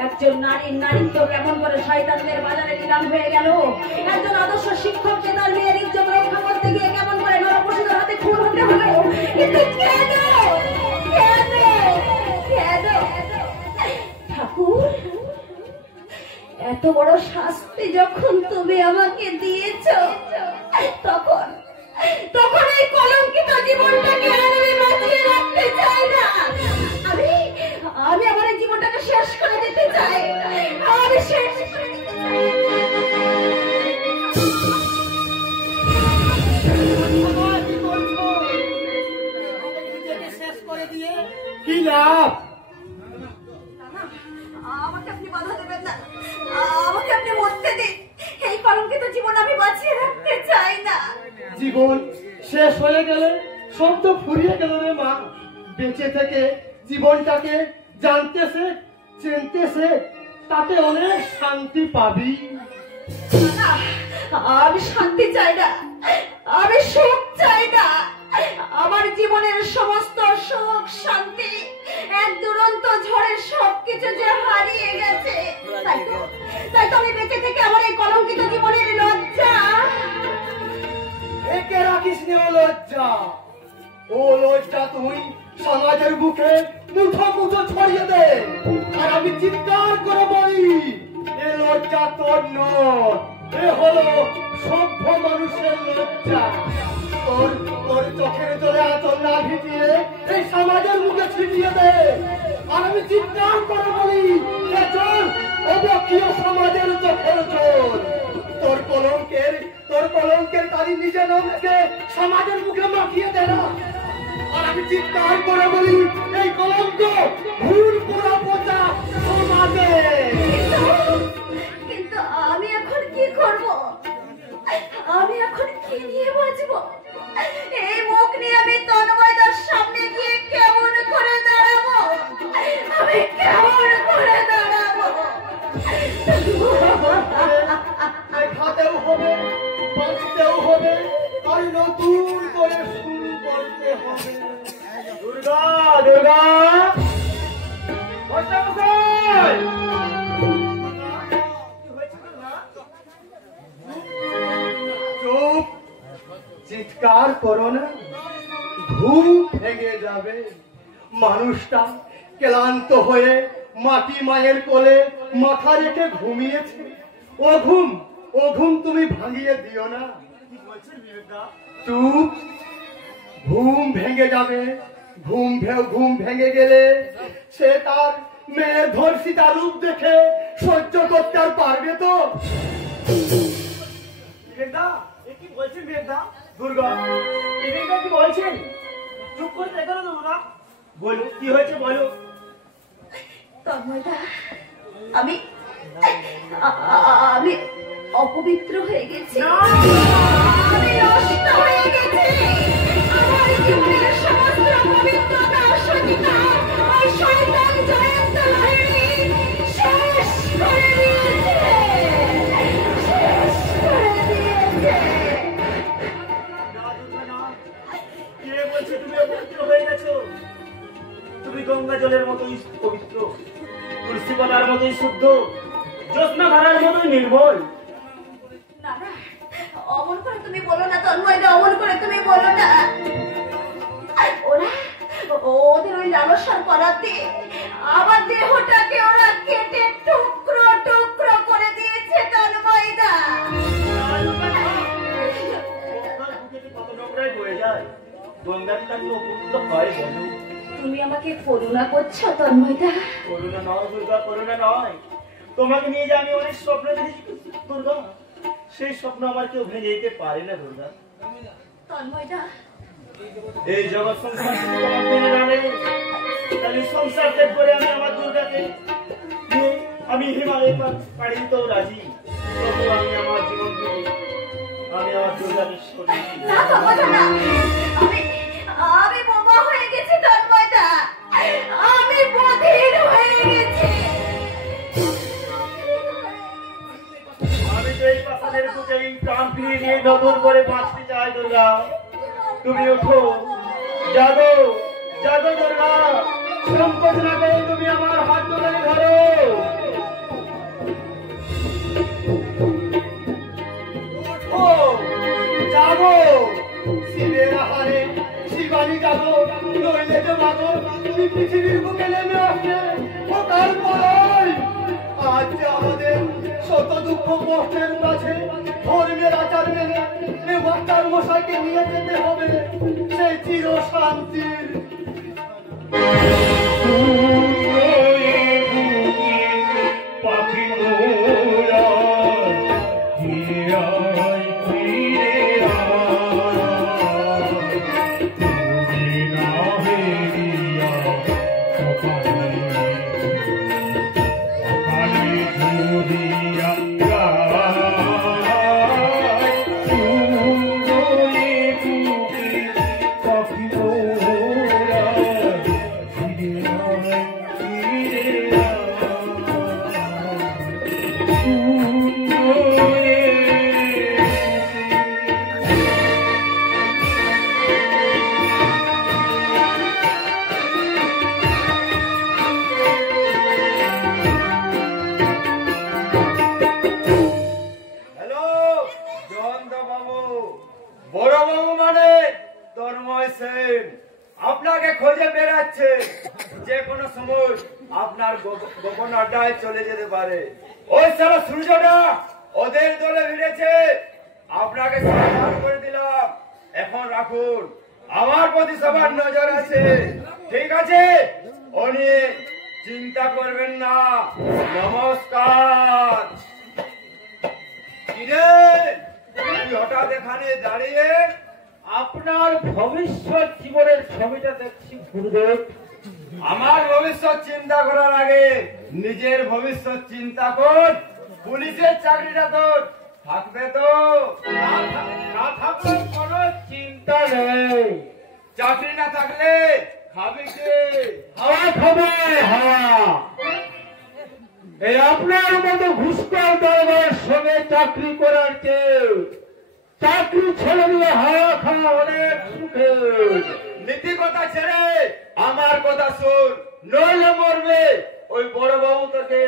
একজন নারীর নারীত্ব কেমন করে শয়তানদের বাজারে নিলাম হয়ে গেল। একজন আদর্শ শিক্ষককে তার মেয়ের ইজ্জত রক্ষা করতে গিয়ে কেমন করে নরপশুদের হাতে খুন হতে হলো। কিন্তু কেন কেন কেন ঠাকুর, এত বড় শাস্তি যখন তুমি আমাকে দিয়েছ, তখন এই কলঙ্কিত জীবনটাকে আর আমি বাঁচিয়ে রাখতে চাই না। আমি আমার এই জীবনটাকে শেষ করে দিতে চাই, আমি শেষ করে দিতে চাই। শেষ করে দিয়ে কি লাভ? আমাকে আপনি বাধা দেবেন না, আমাকে আপনি মরতে দিন। এই কলঙ্কিত জীবন আমি বাঁচিয়ে রাখতে চাই না। জীবন শেষ হয়ে গেলে সব তো ফুরিয়ে গেল রে মা। বেঁচে থেকে জীবনটাকে জানতেছে চিনতেছে, তাতে অনেক শান্তি পাবি। আমি শান্তি চাই না, আমি সুখ চাই না। আমার জীবনের সমস্ত সুখ শান্তি এক দুরন্ত ঝড়ে সবকিছু যে হারিয়ে গেছে। তাই তো আমি বেঁচে থেকে আমার এই কলঙ্কিত জীবনের লজ্জা একে রাখিস নে ও লজ্জা। ও লজ্জা তুই সমাজের বুকে মুঠো মুঠো ছড়িয়ে দে, আর আমি চিৎকার করে বলি, এ লজ্জা তোর নয়, এ হলো সভ্য মানুষের লজ্জা। তোর চোখের জলে আঁচল না ভিজিয়ে এই সমাজের মুখে ছিটিয়ে দে, আর আমি চিৎকার করে বলি, এ চোর, অবক্ষীয় সমাজের চোখের চোর। তোর কলঙ্কের তারি নিজে নাম রেখে সমাজের মুখে মাখিয়ে দে না। আর আমি চিৎকার করে বলি, এই কলঙ্ক ভুল পুরা পচা সমাজে। কিন্তু আমি এখন কি করব? আমি এখন কি নিয়ে বাঁচবো? এই মুখ নিয়ে আমি তন্ময়দার সামনে গিয়ে কেমন করে দাঁড়াবো? আমি কেমন করে দাঁড়াবো? খাতেও হবে, বাঁচতেও হবে, আর নতুন করে শুরু করতে হবে। দুর্গা দুর্গা, চিৎকার করো না, ঘুম ভেঙে যাবে। মানুষটা ক্লান্ত হয়ে মাটি মায়ের কোলে মাথা রেখে ঘুমিয়েছে। ও ঘুম তুমি ভাঙিয়ে দিও না। কি বলছেন বিবেকদা? চুপ, ঘুম ভেঙে যাবে। ঘুম ভেঙে গেলে সে তার মেয়ের ধর্ষিতা রূপ দেখে সহ্য করতে আর পারবে তো? বিবেকদা, এ কি বলছেন বিবেকদা? দুর্গা, বিবেকদা কি বলছেন? চুপ করে দেখো না দুর্গা, বলো কি হয়েছে বলো। তন্ময়দা, আমি অপবিত্র হয়ে গেছি, আমি নষ্ট হয়ে গেছি। আমার জীবনের সমস্ত পবিত্রতা সচিতা ওই শয়তান জয়ন্ত লাহিড়ী শেষ করে দিয়েছে, শেষ করে দিয়েছে। না দুর্গা না, কে বলছে তুমি অপবিত্র হয়ে গেছো? তুমি গঙ্গা জলের মতোই পবিত্র, তুলসী পাতার মতোই শুদ্ধ, জ্যোৎস্না ধারার মতোই নির্মল। না না, অমন করে তুমি বলো না তন্ময়দা, অমন করে তুমি বলো না। ওদের ওই লালসার করাতে আমার দেহটাকে ওরা কেটে টুকরো টুকরো করে দিয়েছে তন্ময়দা। গঙ্গার বুকেতে কত নোংরাই বয়ে যায়, গঙ্গার কাছে অপবিত্র হয় বলো? তুমি আমাকে করুণা করছো তন্ময়দা? করুণা নয় দুর্গা, করুণা নয়। তোমাকে নিয়ে যে আমি অনেক স্বপ্ন দেখেছি দুর্গা, সেই স্বপ্ন আমার কেউ ভেঙে দিতে পারে না দুর্গা। তন্ময়দা, এই জগৎ সংসার তোমার মেনে না নেই, তাহলে সংসার ত্যাগ করে আমি আমার দুর্গাকে নিয়ে আমি হিমালয় পাড়ি দিতেও রাজি। তবু আমি আমার জীবন থেকে আমি আমার দুর্গাকে সরিয়ে দিই। না তন্ময়দা না, আমি বোমা হয়ে গেছি তন্ময়দা, আমি বধির হয়ে গেছি। আমি তো এই পাথরের বুকে এই প্রাণ ফিরিয়ে নিয়ে নতুন করে বাঁচতে চাই দুর্গা। তুমি ওঠো, জাগো জাগো দুর্গা, সংকোচ না করে তুমি আমার হাত ধরে ধরো। ওঠো, জাগো, শিবের আহারে শিবানী জাগো, নইলে যে মাগো তুমি পৃথিবীর বুকে নেমে আসবে। ও তারপরই আজ যে আমাদের শত দুঃখ কষ্টের কাছে ধর্মের আচার মেনে মাস্টার মশাইকে নিয়ে যেতে হবে সেই চির শান্তির। আপনাকে খোঁজে বেড়াচ্ছে, যে কোনো সময় আপনার গোপন আড্ডায় চলে যেতে পারে। ওই সারা সূর্যটা ওদের দলে ভিড়েছে, আপনাকে সাবধান করে দিলাম। এখন রাখুন, আমার প্রতি সবার নজর আছে, ঠিক আছে? ও নিয়ে চিন্তা করবেন না। নমস্কার। কিরে, তুই হঠাৎ এখানে দাঁড়িয়ে আপনার ভবিষ্যৎ জীবনের ছবিটা দেখছি গুরুদেব। আমার ভবিষ্যৎ চিন্তা করার আগে নিজের ভবিষ্যৎ চিন্তা কর। পুলিশের চাকরিটা তোর থাকবে তো? না থাকলে কোনো চিন্তা নেই। চাকরি না থাকলে খাবে কে? হাওয়া খাবে, হাওয়া। এই আপনার মতো ঘুষখোর দরবারের সঙ্গে চাকরি করার চেয়ে চাকরি ছেড়ে দিয়ে হাওয়া খাওয়া অনেক সুখের। নীতি কথা ছেড়ে আমার কথা শুন, নইলে মরবে। ওই বড় বাবু তোকে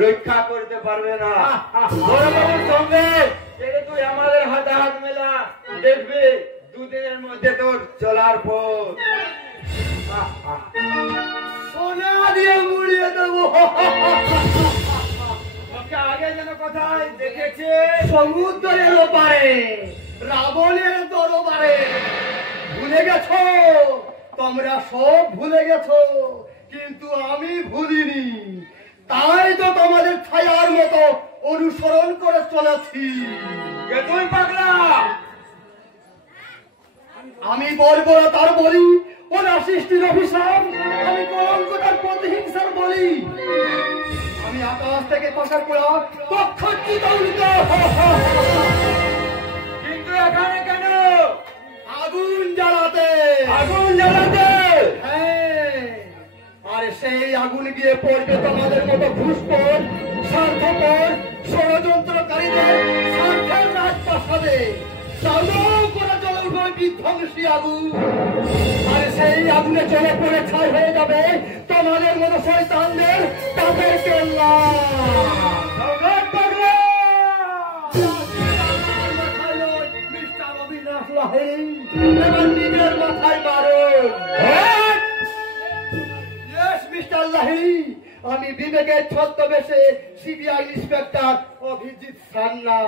রক্ষা করতে পারবে না। বড় বাবুর সঙ্গে তুই আমাদের হাতে হাত মেলা, দেখবে দুদিনের মধ্যে তোর চলার পথ সোনা দিয়ে মুড়িয়ে দেবো। তোকে আগে যেন কোথায় দেখেছে সমুদ্রের ওপারে রাবণের দরবারে। ভুলে গেছো, তোমরা সব ভুলে গেছো, কিন্তু আমি ভুলিনি। তাই তো তোমাদের ছায়ার মতো অনুসরণ করে চলেছি। তুই পাগলা, আমি বলবো না তার বলি, ওরা সৃষ্টির অভিশাপ, আমি কলঙ্কটার প্রতিহিংসার বলি। আমি আকাশ থেকে পাশার করা পক্ষাচ্যুত উল্টো। কিন্তু এখানে কেন? আগুন জ্বালাতে। আগুন জ্বালাতে? হ্যাঁ, আর সেই আগুন গিয়ে পড়বে তোমাদের মতো ঘুষখোর, স্বার্থপর, ষড়যন্ত্রকারীদের স্বার্থের রাজপ্রাসাদে। বিধ্বংসী আগুন, আর সেই আগুনে চলে পড়ে ছাই হয়ে যাবে তোমাদের মতো শয়তানদের পাপের কেল্লা। এবার নিজের মাথায় মারো। মিস্টার লাহিড়ী, আমি বিবেকের ছদ্মবেশে সিবিআই ইন্সপেক্টর অভিজিৎ সান্না।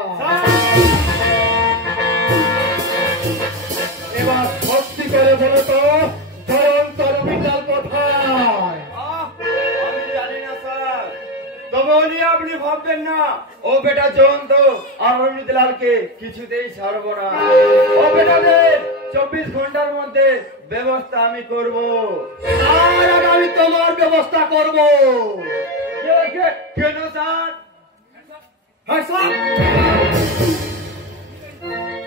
এবার সত্যি করে বলো তো, জয়ন্ত রবিলাল কোথায়? আমি জানি না স্যার। তবে নিয়ে আপনি ভাববেন না, ও বেটা জয়ন্ত আর রবিলালকে কিছুতেই ছাড়বো না। ও বেটাদের 24 ঘন্টার মধ্যে ব্যবস্থা আমি করব। আর আমি তোমার ব্যবস্থা করব। কেন স্যার? হ্যাঁ স্যার,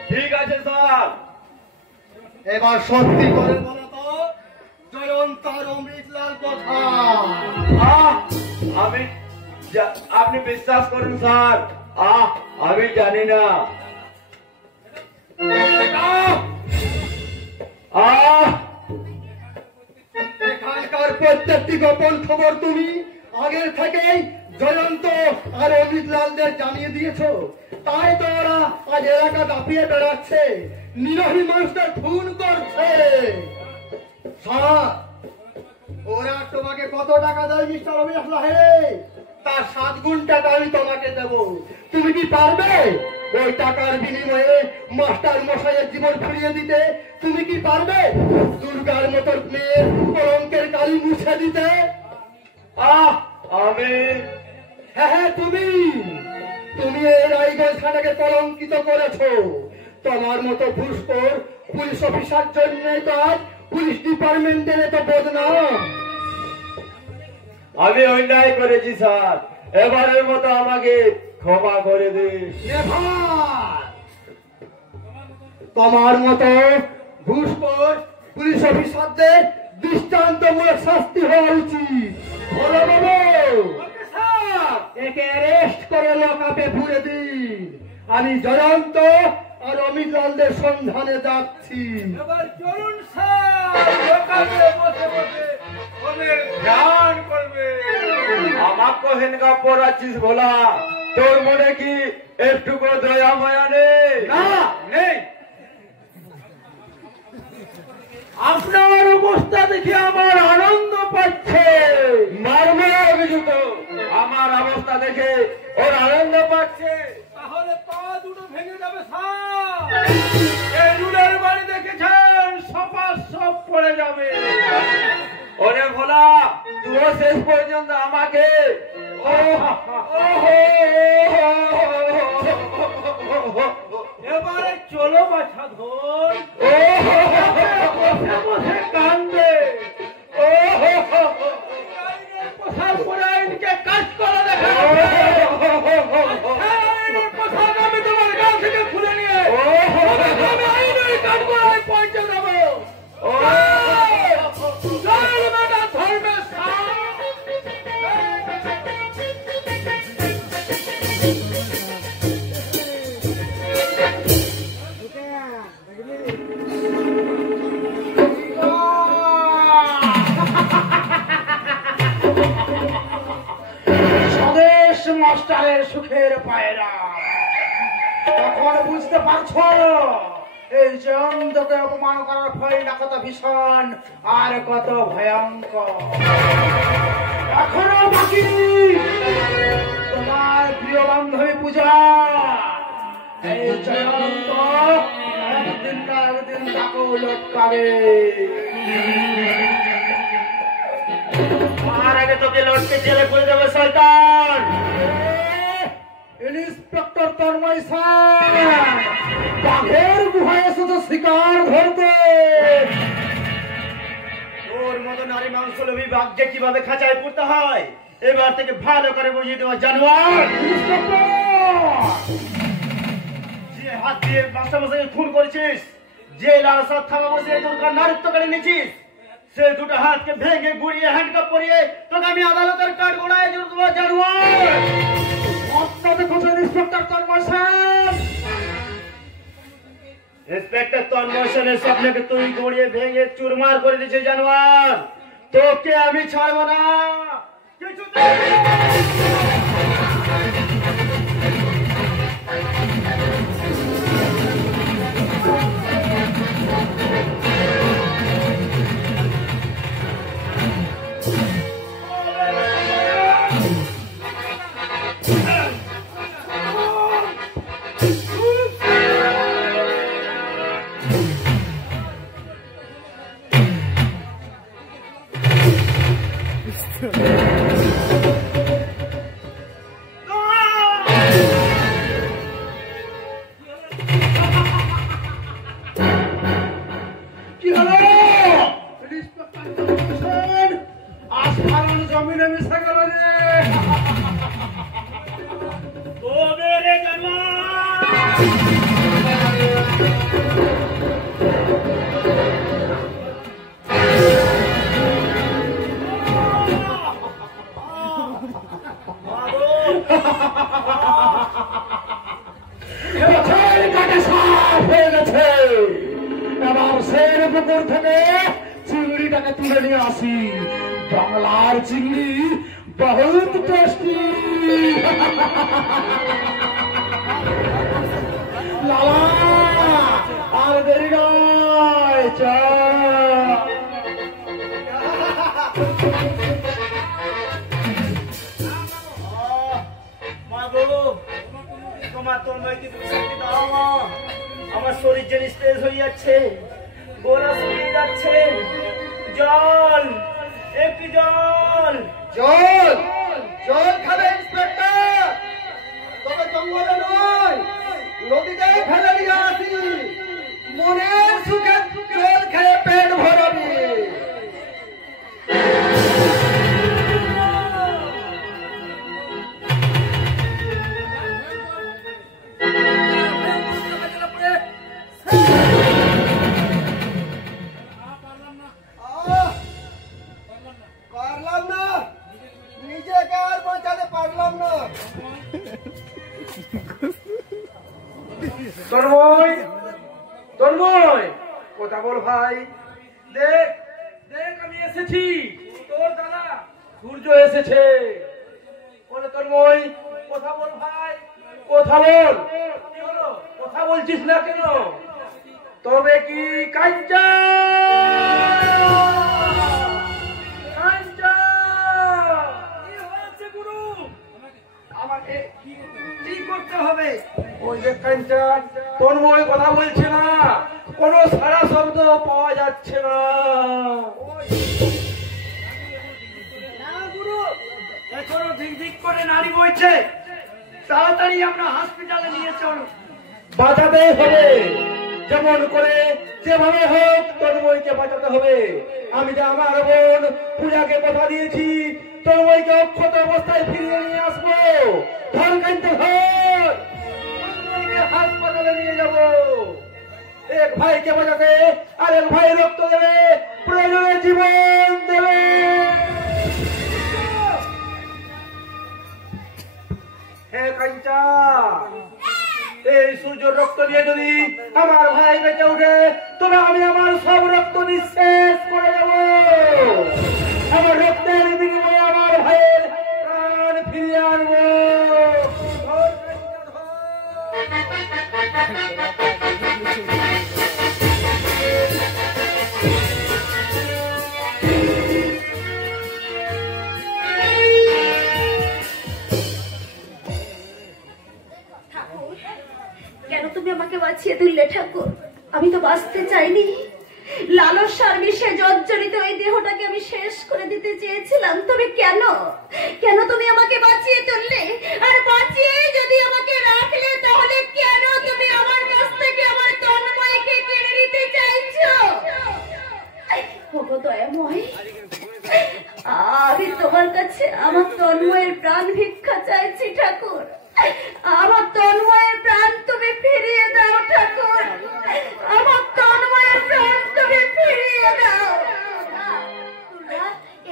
ঠিক আছে স্যার। এবার সত্যি করে বলো তো, জয়ন্ত আর অমৃতলাল কোথায়? আপনি বিশ্বাস করুন স্যার, আমি জানি না। এখানকার প্রত্যেকটি গোপন খবর তুমি আগের থেকেই জয়ন্ত আর অমৃতলালদের জানিয়ে দিয়েছো। তাই তো ওরা আজ এলাকা দাপিয়ে বেড়াচ্ছে, নিরীহ মানুষদের খুন করছে। ওরা তোমাকে কত টাকা দেয় মিস্টার অবিনাশ লাহিড়ী? তার 7 গুণ টাকা আমি তোমাকে দেব। তুমি কি পারবে ওই টাকার বিনিময়ে মাস্টার মশাইয়ের জীবন ফিরিয়ে দিতে? তুমি কি পারবে দুর্গার মতো মেয়ের কলঙ্কের কালি মুছে দিতে? আমি? হ্যাঁ, তুমি এই রায়গঞ্জ থানাকে কলঙ্কিত করেছো। তোমার মতো ঘুষখোর পুলিশ অফিসার জন্য তো আজ পুলিশ ডিপার্টমেন্টের এত বদনাম। আমি অন্যায় করেছি স্যার, এবারের মতো আমাকে ক্ষমা করে দিন। তোমার মতো ঘুষখোর পুলিশ অফিসারদের দৃষ্টান্তমূলক শাস্তি হওয়া উচিত। বলো বাবু, একে অ্যারেস্ট করে লকআপে পুরে দিন। আমি জয়ন্ত আর অমিতলালদের সন্ধানে যাচ্ছি। এবার চলুন স্যার, লকআপে বসে বসে ওদের ধ্যান করবে। আমাকে হেনকা পড়াচ্ছিস ভোলা, তোর মনে কি একটুকু দয়া মায়া নেই? না, নেই। আপনার অবস্থা দেখে আমার আনন্দ পাচ্ছে। মারমে অভিযুক্ত, আমার অবস্থা দেখে ওর আনন্দ পাচ্ছে। তাহলে পা দুটো ভেঙে যাবে স্যার। এই রুলের বাড়ি দেখেছেন, সপা সব পড়ে যাবে। ওরে ভোলা, তুইও শেষ পর্যন্ত আমাকে এবারে চলো বাছা ধর। বসে বসে কান্দে। পোশাক পরে আইনকে কাজ করে দেখা। আমি তোমার গান থেকে খুলে নিয়ে আমি আইনের কাজ করে পৌঁছে দেবো। ধর্মের মাস্টারের সুখের পায়রা, তখন বুঝতে পারছো এই জয়ন্তকে অপমান করার ফল না কত ভীষণ আর কত ভয়ঙ্কর। এখনো বাকি তোমার প্রিয় বান্ধবী পূজা। এই জয়ন্ত একদিন না একদিন তাকে লটকাবে। মার আগে তোকে লটকে জেলে পুরে দেবে শয়তান। ইন্সপেক্টর তন্ময় স্যার, বাঘের গুহায় এসেছে শিকার ধরতে। তোর মতো নারী মাংস লোভী বাঘকে কিভাবে খাঁচায় পুরতে হয় এবার থেকে ভালো করে বুঝিয়ে দেওয়া জানোয়ার। যে হাত দিয়ে মাস্টার মশাইকে খুন করেছিস, যে লালসা থামা বসে তোর নারীত্ব করে নিয়েছিস, সে দুটো হাতকে ভেঙে গুড়িয়ে হ্যান্ডকাপ পরিয়ে তোকে আমি আদালতের কাঠ গোড়ায় জানোয়ার। আপনাদের কোথায় inspector Tanmay sir? Inspector Tanmay সেনের স্বপ্নকে তুই গড়িয়ে ভেঙে চুরমার করে দিয়েছিস জানোয়ার। তোকে আমি ছাড়বো না কিছুতেই। কি হলো ইন্সপেক্টর তন্ময় স্যার? আসমান জমিনে মিশে গেল রে। তবে রে জানোয়ার। এবার সেই পুকুর থেকে চিংড়িটাকে তুলে নিয়ে আসি। বাংলার চিংড়ি বহুত টেস্টি। লালা আর দেরি নয়, চল। তোমার তন্ময়কে তুমি শান্তি দাও মা। আমার শরীর যে নিস্তেজ হয়ে যাচ্ছে, গোলা শুকিয়ে যাচ্ছে। জল, একটু জল। জল জল খাবে ইন্সপেক্টর? তবে জঙ্গলে নয়, নদীতে ফেলে নিয়ে আসি। মনের সুখে জল খেয়ে পেট ভরাবি। পারলাম না, নিজেকে আর বাঁচাতে পারলাম না। তন্ময়, তন্ময়, কথা বল ভাই। দেখ দেখ আমি এসেছি, তোর দাদা সূর্য এসেছে। বলে তন্ময়, কথা বল ভাই, কথা বল। কি হলো, কথা বলছিস না কেন? তবে কি কাঞ্চা? আমাকে কি করতে হবে? ওই যে কাঞ্চা, তন্ময় কথা বলছে না, কোনো সারা শব্দ পাওয়া যাচ্ছে না। গুরু, এখনো ধিক ধিক করে নাড়ি বইছে। তাড়াতাড়ি আমরা হসপিটালে নিয়ে চলো। বাঁচাতেই হবে, যেমন করে যেভাবে হোক তন্ময়কে বাঁচাতে হবে। আমি যে আমার বোন পূজাকে কথা দিয়েছি, তন্ময়কে অক্ষত অবস্থায় ফিরিয়ে নিয়ে আসবো। ধর কাঞ্চা ধর, তন্ময়কে হাসপাতালে নিয়ে যাব। এক ভাইকে বাঁচাতে আরেক ভাই রক্ত দেবে, প্রয়োজনে জীবন দেবে। হে কাঞ্চা, এই সূর্যের রক্ত দিয়ে যদি আমার ভাই বেঁচে উঠে, তবে আমি আমার সব রক্ত নিঃশেষ করে দেব। আমার রক্তের বিনিময়ে আমার ভাইয়ের প্রাণ ফিরিয়ে আনবো। ধর কাঞ্চা, ধর। তুমি আমাকে বাঁচিয়ে তুললে ঠাকুর। আমি তো বাঁচতে চাইনি, লালসার বিষে জর্জরিত ওই দেহটাকে আমি শেষ করে দিতে চেয়েছিলাম। তবে কেন কেন তুমি আমাকে বাঁচিয়ে তুললে? আর বাঁচিয়ে যদি আমাকে রাখলে, তাহলে কেন তুমি আমার কাছ থেকে আমার তন্ময়কে কেড়ে নিতে চাইছো? ওগো দয়াময়, আমি তোমার কাছে আমার তন্ময়ের প্রাণ ভিক্ষা চাইছি ঠাকুর। আমার তন্ময়ের প্রাণ তুমি ফিরিয়ে দাও ঠাকুর। আমার তন্ময়ের প্রাণ তুমি ফিরিয়ে দাও।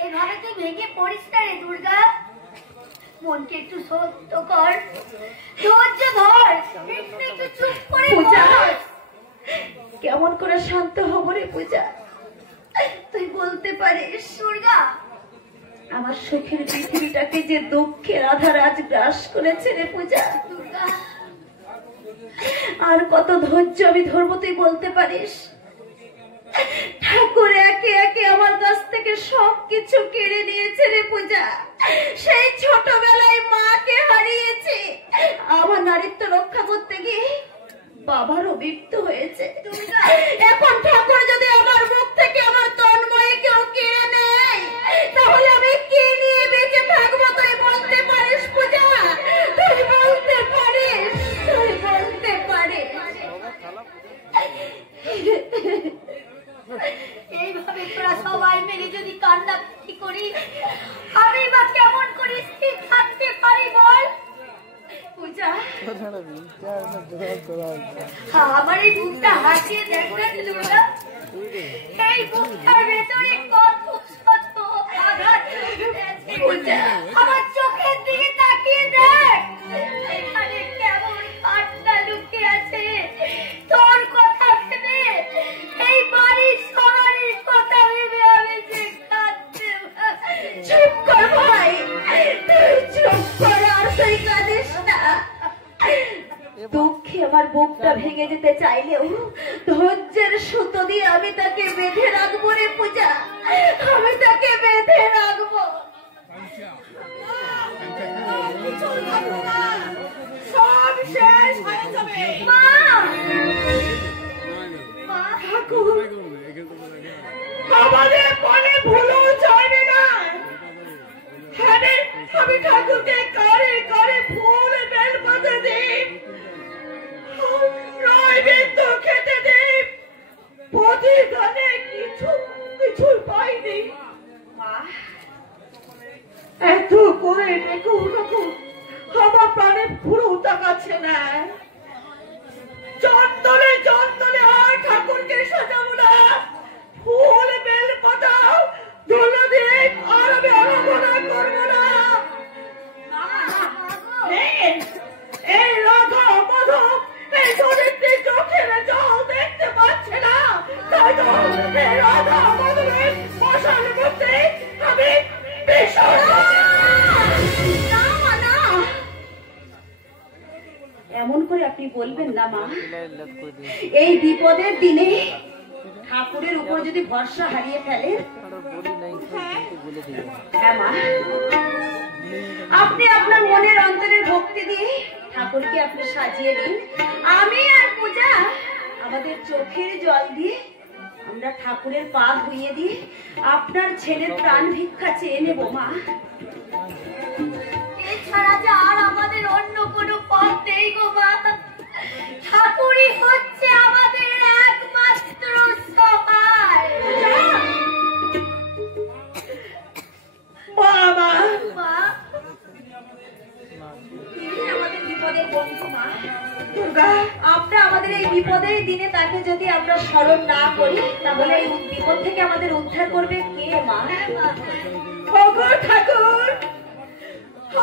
এভাবে তুই ভেঙে পড়িস না রে দুর্গা। মনকে একটু শক্ত কর, ধৈর্য ধর, একটু চুপ করে পূজা। কেমন করে শান্ত হব রে পূজা? তুই বলতে পারিস দুর্গা, আমার সুখের পৃথিবীটাকে যে দুঃখের আধার আজ গ্রাস করেছে রে পূজা। দুর্গা, আর কত ধৈর্য আমি ধরবো তুই বলতে পারিস? ঠাকুর একে একে আমার কাছ থেকে সবকিছু কেড়ে নিয়েছে রে পূজা। সেই ছোটবেলায় মাকে হারিয়েছে, আমার নারীত্ব রক্ষা করতে গিয়ে বাবারও মৃত্যু হয়েছে। এখন ঠাকুর যদি আমার মুখ থেকে আমার তন্ময়কেও কেড়ে নেয়, তাহলে আমি কে নিয়ে বেঁচে থাকবো তুই বলতে পারিস পূজা? তুই বলতে পারিস? তুই বলতে পারিস? এইভাবে তোরা সবাই মিলে যদি কান্নাকাটি করি, আমি বা কেমন করে স্থির থাকতে পারি বল পূজা? আমার এই বুকটা হাসিয়ে দেখ না দুর্গা। এই বুকটার ভেতরে কত শত আঘাত পূজা। আমার চোখের দিকে তাকিয়ে দেখ, এখানে কেমন আটটা লুকিয়ে আছে। তোর কথা ভেবে, এই বাড়ির সবারই কথা ভেবে আমি যে কাঁদতে। চুপ কর ভাই, তুই চুপ কর, আর তুই কাঁদিস না। দুঃখে আমার বুকটা ভেঙে যেতে চাইলেও ধৈর্যের সুতো দিয়ে আমি তাকে বেঁধে রাখবো রে পূজা। আমি তাকে বেঁধে রাখবো। সব শেষ হয়ে যাবে মা। মা ঠাকুর, আমাদের বলে ভুলও যাবে না। আমি ঠাকুরকে করে করে ফুল বেল পাতা দিই, নৈবেদ্য খেতে দিই, প্রতিদানে কিছু পাইনি। এত করে দেখো আমার প্রাণে পুরো তাকাচ্ছে না। চন্দনে চন্দনে আর ঠাকুরকে সাজাবো না, ফুল বেল পাতা ধুলো দিয়ে আর আমি আরাধনা করবো না। এই রাধা মাধব এই ধরিত্রী চোখের জল দেখতে পাচ্ছে না, তাই তো এই রাধা মাধবের মশাল মধ্যে আমি এমন করে আপনি বলবেন না মা। এই বিপদের দিনে ঠাকুরের উপর যদি ভরসা হারিয়ে ফেলে, হ্যাঁ মা, আপনি আপনার মনের অন্তরের ভক্তি দিয়ে ঠাকুরকে আপনি সাজিয়ে দিন। আমি আর পূজা আমাদের চোখের জল দিয়ে আমরা ঠাকুরের পা ধুইয়ে দিয়ে আপনার ছেলের প্রাণ ভিক্ষা চেয়ে নেব মা। এছাড়া যে আর আমাদের অন্য কোনো পথ নেই গো মা। ঠাকুরই হচ্ছে আমাদের একমাত্র সহায়। বাবা মা, তিনি আমাদের বিপদের বন্ধু মা। দুর্গা, আমরা আমাদের এই বিপদের দিনে তাকে যদি আমরা স্মরণ না করি, তাহলে এই বিপদ থেকে আমাদের উদ্ধার করবে কে মা? ওগো ঠাকুর,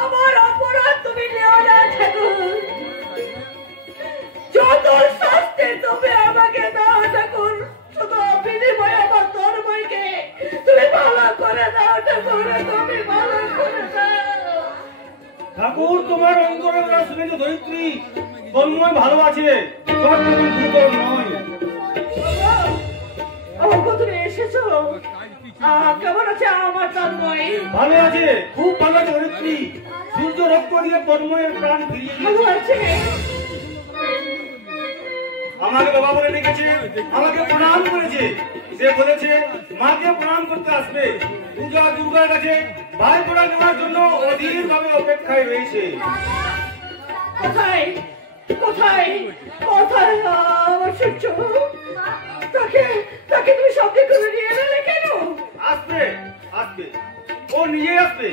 আমার অপরাধ তুমি নেও না ঠাকুর। যত শাস্তি তুমি আমাকে দাও ঠাকুর, শুধু বিনিময়ে আমার তন্ময়কে তুমি ভালো করে দাও ঠাকুর, তুমি ভালো করে দাও। ঠাকুর, তোমার অন্তরে শুনেছ ধরিত্রী তন্ময় ভালো আছে, তোমার তেমন দুর্বল নয়। তুমি এসেছো, কেমন আছে আমার তন্ময়? ভালো আছে, খুব ভালো আছে ধরিত্রী। সূর্য রক্ত দিয়ে তন্ময়ের প্রাণ ফিরিয়ে ভালো আছে। আমাকে বাবা বলে ডেকেছে, আমাকে প্রণাম করেছে। সে বলেছে মাকে প্রণাম করতে আসবে। পূজা দুর্গার কাছে ভাই ফোঁটা নেওয়ার জন্য অধীর ভাবে অপেক্ষায় রয়েছে। কোথায় কোথায় কোথায় আমার সূর্য? তাকে তাকে তুমি সঙ্গে করে নিয়ে এলে কেন? আসবে আসবে, ও নিজে আসবে,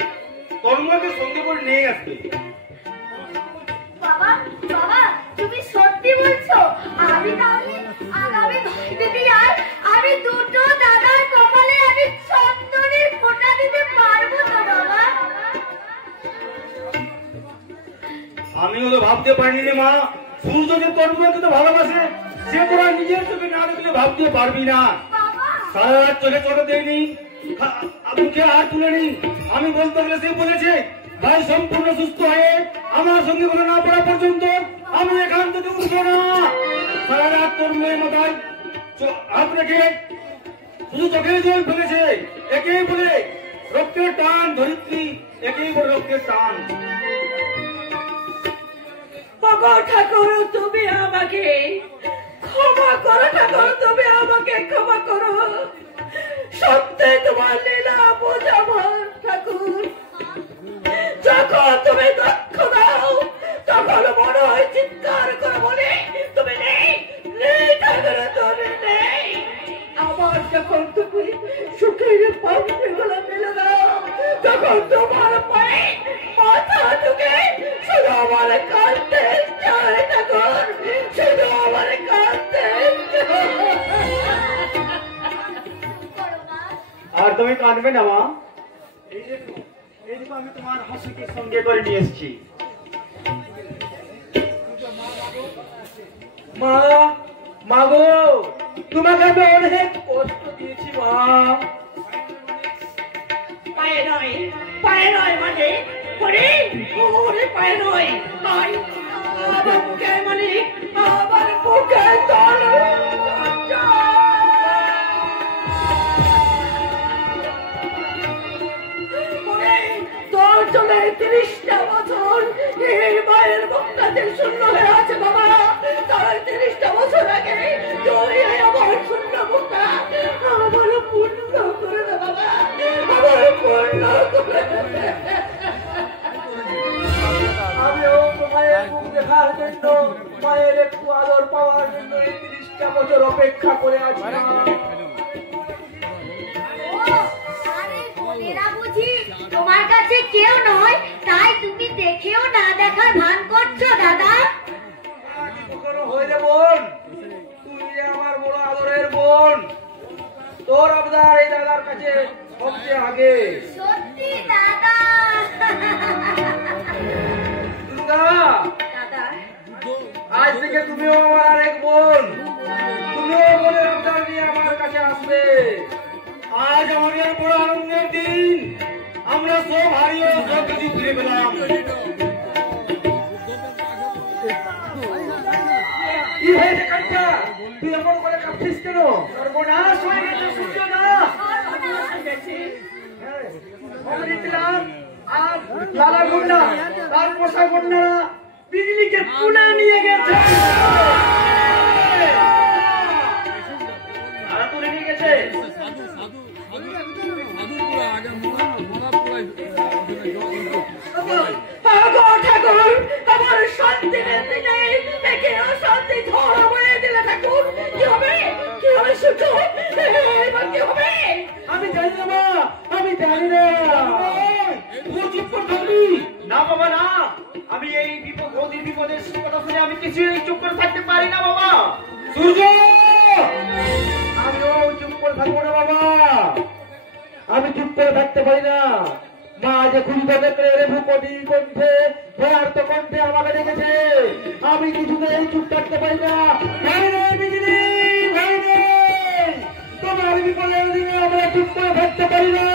তন্ময়কে সঙ্গে করে নিয়ে আসবে। বাবা বাবা তুমি সত্যি বলছো? আমি তাহলে আগামী ভাইদের আমি দুটো দাদার কপালে আমি চন্দনের ফোঁটা দিতে পারবো তো বাবা? আমিও তো ভাবতে পারিনি রে মা, সূর্য যে তন্ময়কে তো ভালোবাসে, সে তোরা নিজের চোখে না দেখলে ভাবতে পারবি না। বাবা সারা রাত চোখে চোখে দেয়নি, মুখে হাত তুলেনি। আমি বলতে গেলে সে বলেছে ভাই সম্পূর্ণ সুস্থ হয়ে আমার সঙ্গে কথা না পড়া পর্যন্ত আমি এখান থেকে উঠবো না। সারা রাত তন্ময় মাথায় হাত রেখে শুধু চোখে জল ফেলেছে। একেই বলে রক্তের টান ধরিত্রী, একেই বলে রক্তের টান। ওগো ঠাকুর, তুমি আমাকে ক্ষমা করো ঠাকুর, তুমি আমাকে ক্ষমা করো। সত্যি তোমার লীলা বোঝাবো ঠাকুর। যখন তুমি দক্ষ দাও তখন মনে হয় চিৎকার করে বলে তুমি নেই নেই ঠাকুর, তুমি নেই। আবার যখন তুমি সুখের পাখিগুলো মেলে দাও তখন তোমার পায়ে মাথা ঢুকে শুধু আমার কাঁদতে চায় ঠাকুর, শুধু আমার কাঁদতে আর তুমি কাঁদবে না মা, এই দেখো আমি তোমার হাসিকে সঙ্গে করে নিয়ে এসেছি। মা মা গো, তোমাকে আমি অনেক কষ্ট দিয়েছি মা। পায়ে নয় মানে ওরে ওরে পায়ে নয়, আমার মুখে মানে আমার মুখে তল তোর চলে 30টা বছর এই মায়ের মুখটাতে শূন্য হয়ে আছে বাবা। তার 30টা বছর আগে তুই আমার শূন্য মুখটা আমার পূর্ণ করে দে বাবা, আমার পূর্ণ করে দে। আমিও মায়ের মুখ দেখার জন্য, মায়ের একটু আদর পাওয়ার জন্য এই 30টা বছর অপেক্ষা করে আছি মা। আরে বোনেরা বুঝি তোমার কাছে কেউ নয়, তাই তুমি দেখেও না দেখার ভান করছো দাদা? আমি কখনো হই রে বোন, তুই যে আমার বড় আদরের বোন। তোর আবদার এই দাদার কাছে সবচেয়ে আগে। সত্যি দাদা? দুর্গা, দাদা আজ থেকে তুমিও আমার আরেক বোন। তুমিও বোনের আবদার নিয়ে আমার কাছে আসবে। আজ আমাদের বড় আনন্দের দিন, আমরা সব হারিয়ে সব কিছু ফিরে পেলাম। কি হয়েছে কাঞ্চা, তুই এমন করে কাঁদছিস কেন? সর্বনাশ হয়ে গেছে সূর্য না। আর লালা গুন্ডা তার পোষা গুন্ডারা বিজলিকে পুনে নিয়ে গেছে। আর তুলে নিয়ে গেছে। ঠাকুর আমার শান্তি দিলে দেখে অশান্তি ধরা বয়ে দিলে ঠাকুর, কি হবে কি হবে সূর্য, এবার কি হবে? আমি জানি না মা, আমি জানি না। তুই চুপ করে থাকবি না বাবা না, আমি এই বিপদের কথা শুনে আমি কিছুই চুপ করে থাকতে পারি না বাবা। সূর্য, আমিও চুপ করে থাকবো না বাবা, আমি চুপ করে থাকতে পারি না। মা যে খুঁজতে রেভু কোটি কণ্ঠে ভয়ার্থ কণ্ঠে আমাকে ডেকেছে, আমি কিছুতেই চুপ থাকতে পারি না। ভাই রে বিজলি, ভাই রে, তোমার বিপদের দিনে আমরা চুপ করে থাকতে পারি না।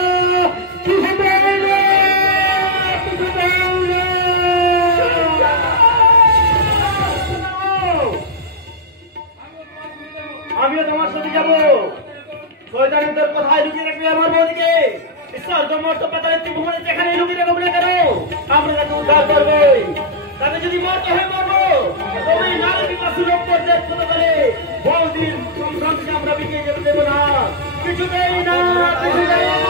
আমিও তোমার সাথে যাবো। শয়তানের তোর কোথায় লুকিয়ে রাখবি আমার বউদিকে? স্বর্গমর্ত পাতালের ত্রিভুবনে যেখানে লুকিয়ে রাখবো না কেন, আমরা তাকে উদ্ধার করবো। তাকে যদি মরতে হয় মরবো, তবে নারী বিকাশ সুলভ পর্যায়ে ছোট করে বহুদিন সংগ্রাম থেকে আমরা বিকিয়ে যেতে দেবো না, কিছুতেই না, কিছুতেই না।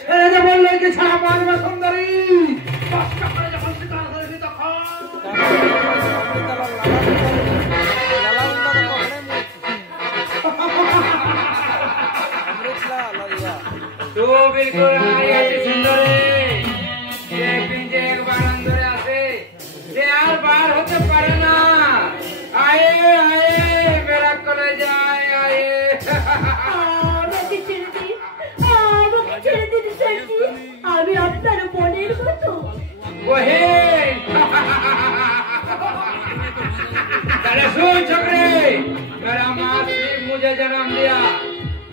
ছেড়ে দে বললে কি ছাড়া পারবে সুন্দরী? কষ্ট করে যখন শিকার করেছি তখন तो बिल्कुल आया सुंदरे ये पिंजे एक बार अंदर आसे ये यार बाहर होते पारे ना आए आए मेरा कॉलेज आए आए আমাকে ছেড়ে দিন, আমাকে ছেড়ে দিন স্যারজি, আমি আপনার বোনের মতো। वही तेरे सुन छोकरे मेरा माँ ने मुझे जन्म दिया,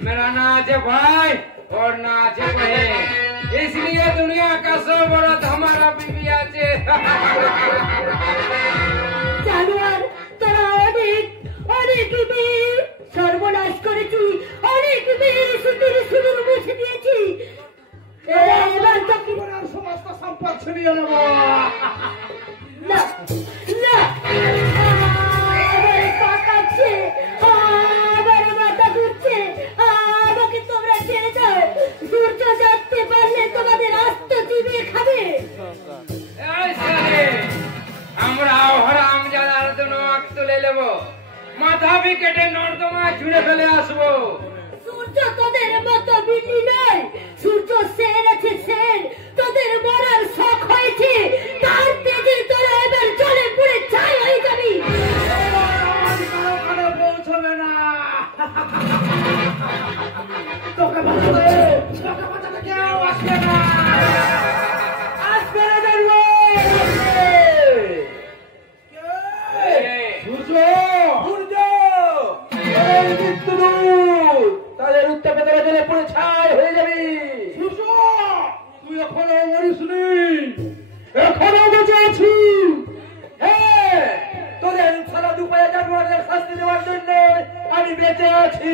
मेरा नाच है भाई और नाच है बहन, इसलिए दुनिया का सब औरत हमारा बीवी आचे জানোয়ার, তোরা অনেক অনেক মেয়ে সর্বনাশ করেছি, অনেক মেয়ে সুতির সুদূর মুছে দিয়েছি। এবার তো কি সমস্ত সম্পদ ছিনিয়ে নেবো। না না, আমার পা কাঁপছে, আমার মাথা ঘুরছে, আমাকে তোমরা ছেড়ে দাও। সূর্য জাগতে পারলে তোমাদের আস্ত চিবিয়ে খাবে। আমরা হরাম জানার জন্য আখ তুলে নেব, মাথা বি কেটে নর্দমা ছুঁড়ে ফেলে আসবো। সূর্য তোদের মতো বিল্লি নয়, সূর্য শের আছে শের, তোদের মরার শখ হয়েছে, তার তেজে তোরা এবার জলে পুড়ে ছাই হয়ে যাবি। ওখানে পৌঁছবে না। তোকে বাঁচাতে কেউ আসবে না, আসবে না জানবো। সূর্য সূর্য মৃত্যুদূত, তাদের উত্তাপে তারা জলে পড়ে ছাই হয়ে যাবি। সূর্য তুই এখনো মরিসনি, এখনো বেঁচে আছিস। হ্যাঁ, তোদের সারা দুপায়ে জানোয়ারদের শাস্তি দেওয়ার জন্য আমি বেঁচে আছি।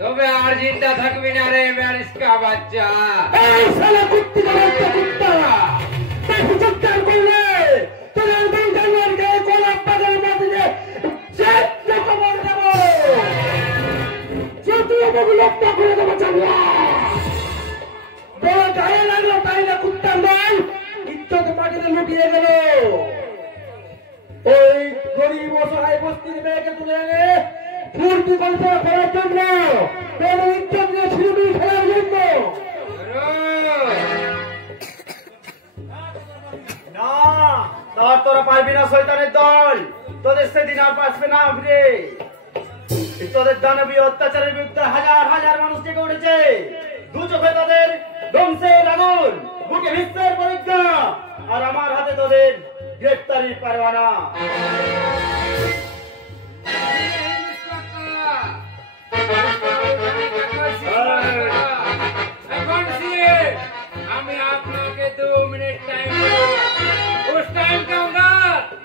তবে আর জিন্দা থাকবি না রে ম্যারিসকা বাচ্চা। এই শালা কুত্তি জানাতে কুত্তা বেশি চিৎকার করলে তোদের দুই জানোয়ারকে গোলাপ বাগের মধ্যে চেষ্টা খবর দেব, যদি আমাকে লক্ষ্য করে দেবো জানোয়ার। বড় গায়ে লাগলো তাই না কুত্তার নয়, ইজ্জত মাটিতে লুটিয়ে গেল। ওই গরিব অসহায় বস্তির মেয়েকে তুলে এনে ফুর্তি কল্পনা করার জন্য, তোর ইজ্জত নিয়ে ছিড়বি খেলার জন্য। না, তার তোরা পারবি না শয়তানের দল, তোদের সেদিন আর বাঁচবে না ফিরে। তোদের দানবীয় অত্যাচারের বিরুদ্ধে হাজার হাজার মানুষ জেগে উঠেছে, দু চোখে তাদের ধ্বংসের আগুন, বুকে বিশ্বের পরীক্ষা, আর আমার হাতে তোদের গ্রেফতারির পারওয়ানা। আমি আপনাকে 2 মিনিট টাইম उस टाइम के अंदर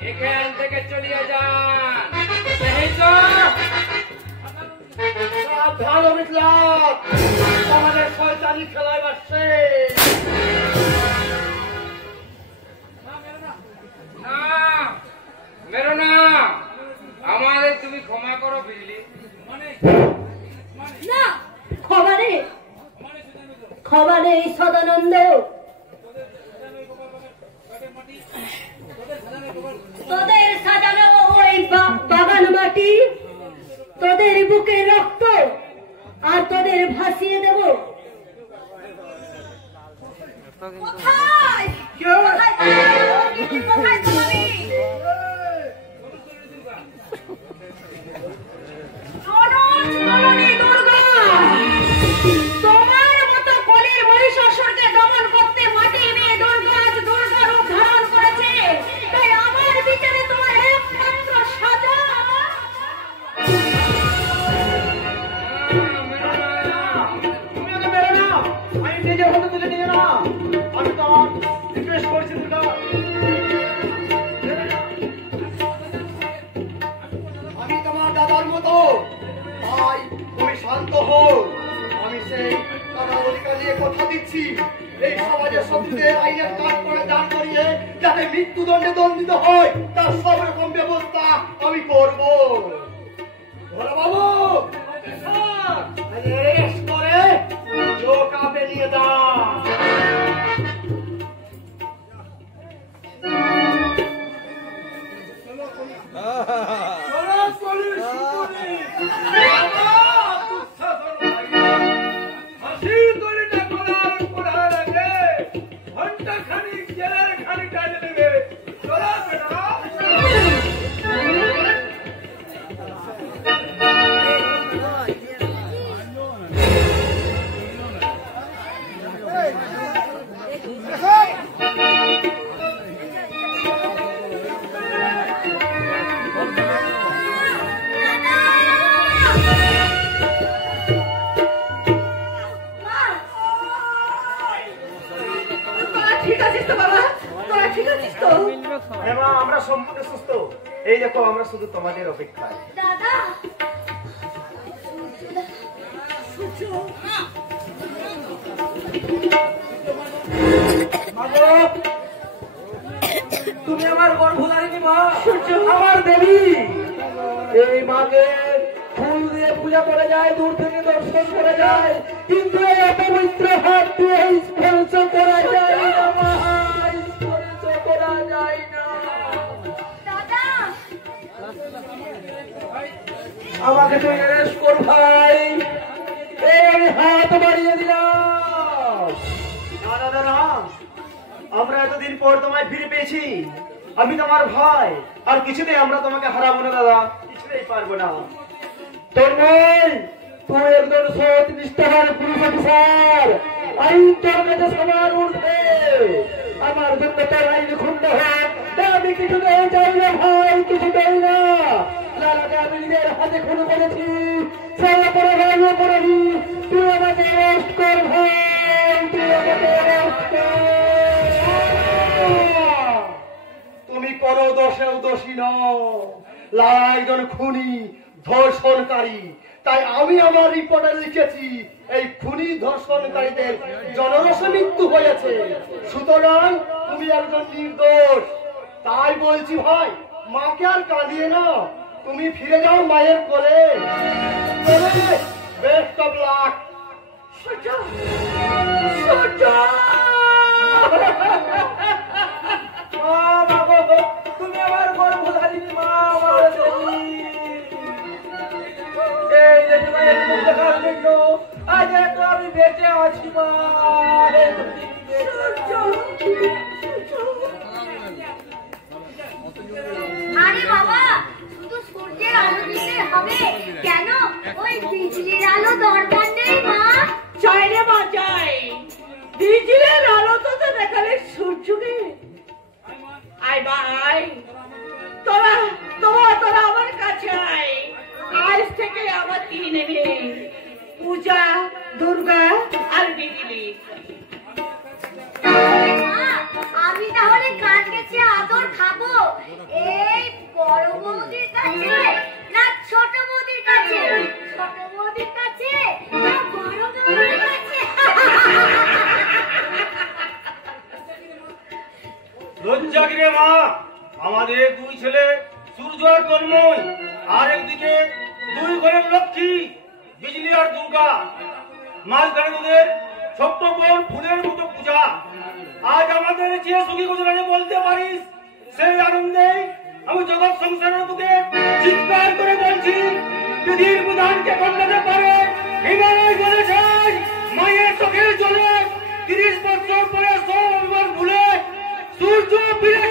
এখান থেকে চলিয়ে যান। সেই তো ভালো মিটলাম, আমাদের শয়তানি খেলায় বাসছে। না মেরো না, আমাদের তুমি ক্ষমা করো বিজলি। না, ক্ষমা নেই, ক্ষমা নেই সদানন্দ। তোদের সাজানো ওই বাগান মাটি, তোদের বুকে রক্ত, আর তোদের ভাসিয়ে দেব। কোথায় কোথায় তুমি? তোমার মতো কলির মহিষাসুরকে দমন করতে মাটি মেয়ে দুর্গা আজ দুর্গা রূপ ধারণ করেছে, তাই আমার বিচারে তোমার একমাত্র সাজা। তুমি আগে বেরো না, আমি নিজের হাতে তুলে নিয়ে না, আমি তো ভাই তুমি শান্ত হও। আমি সেই দাদার অধিকার নিয়ে কথা দিচ্ছি, এই সমাজের শত্রুদের আইনের কাজ করে দাঁড় করিয়ে যাতে মৃত্যুদণ্ডে দণ্ডিত হয় তার সব রকম ব্যবস্থা আমি করব। ভোলা বাবু রেস করে লোক আপে নিয়ে দাও। আমরা সম্পূর্ণ সুস্থ। এই দেখো আমরা শুধু তোমাদের অপেক্ষায়। দাদা তুমি আমার গর্ভধারিণী মা, আমার দেবী। এই মাকে ফুল দিয়ে পূজা করে যায়, দূর থেকে দর্শন করে যায়, কিন্তু এই অপবিত্র হাত দিয়ে স্পর্শ করা যায় না মা, স্পর্শ করা যায় না। দাদা আমাকে তুই অ্যারেস্ট কর ভাই, এই আমি হাত বাড়িয়ে দিলাম। না দাদা না, আমরা এতদিন পর তোমায় ফিরে পেয়েছি। আমি তোমার ভাই, আর কিছুতেই আমরা তোমাকে হারাবো না দাদা, কিছুতেই পারবো না। তোর নেই, তুই একজন সৎ নিষ্ঠাবান পুলিশ অফিসার, আইন তোর কাছে সবার ঊর্ধ্বে। আমার জন্য তোর আইন খুন্ড হোক, আমি কিছু দেই চাই না ভাই, কিছু দেই না। লালাকে আমি নিজের হাতে খুন করেছি, সেই অপরাধী অপরাধী। তুই আমাকে অ্যারেস্ট কর ভাই, তুই আমাকে অ্যারেস্ট কর। তুমি কোনো দোষেও দোষী নও। লালা একজন খুনি, ধর্ষণকারী। তাই আমি আমার রিপোর্টে লিখেছি এই খুনি ধর্ষণকারীদের জনরসে মৃত্যু হয়েছে, সুতরাং তুমি একজন নির্দোষ। তাই বলছি ভাই, মাকে আর কাঁদিয়ে না, তুমি ফিরে যাও মায়ের কোলে। Best of luck. তুমি আমার গর্ভধারিণী মা, আমার দেবী। এই যে তোমার একটু দেখার জন্য আজ এত আমি বেঁচে আছি মা। আরে বাবা, শুধু সূর্যের আলো দিতে হবে কেন? ওই বিজলির আলো দরকার নেই মা। চাই রে মা চাই, বিজলির আলো তো দেখালে সূর্যকে। আয় মা আয়, তোরা তোরা তোরা আমার কাছে আয়। আজ থেকে আমার কি নেবে? পূজা, দুর্গা আর বিজলি। মা, আমি তাহলে কার কাছে আদর খাবো? এই বড় বৌদির কাছে না ছোট বৌদির কাছে? ছোট বৌদির কাছে না বড় বৌদির কাছে? লজ্জা কি রে মা? আমাদের দুই ছেলে সূর্য আর তন্ময়, আর একদিকে দুই ঘরের লক্ষ্মী বিজলি আর দুর্গা, মাঝখানে তোদের ছোট্ট বোন ফুলের মতো পূজা। আজ আমাদের যে সুখী গুজরাটে বলতে পারিস, সেই আনন্দে আমি জগৎ সংসারের বুকে চিৎকার করে বলছি, বিধির বিধানকে খণ্ডাতে পারে হিমালয় বলেছে মায়ের চোখের জলে 30 বছর পরে সব অভিমান ভুলে সূর্য ফিরে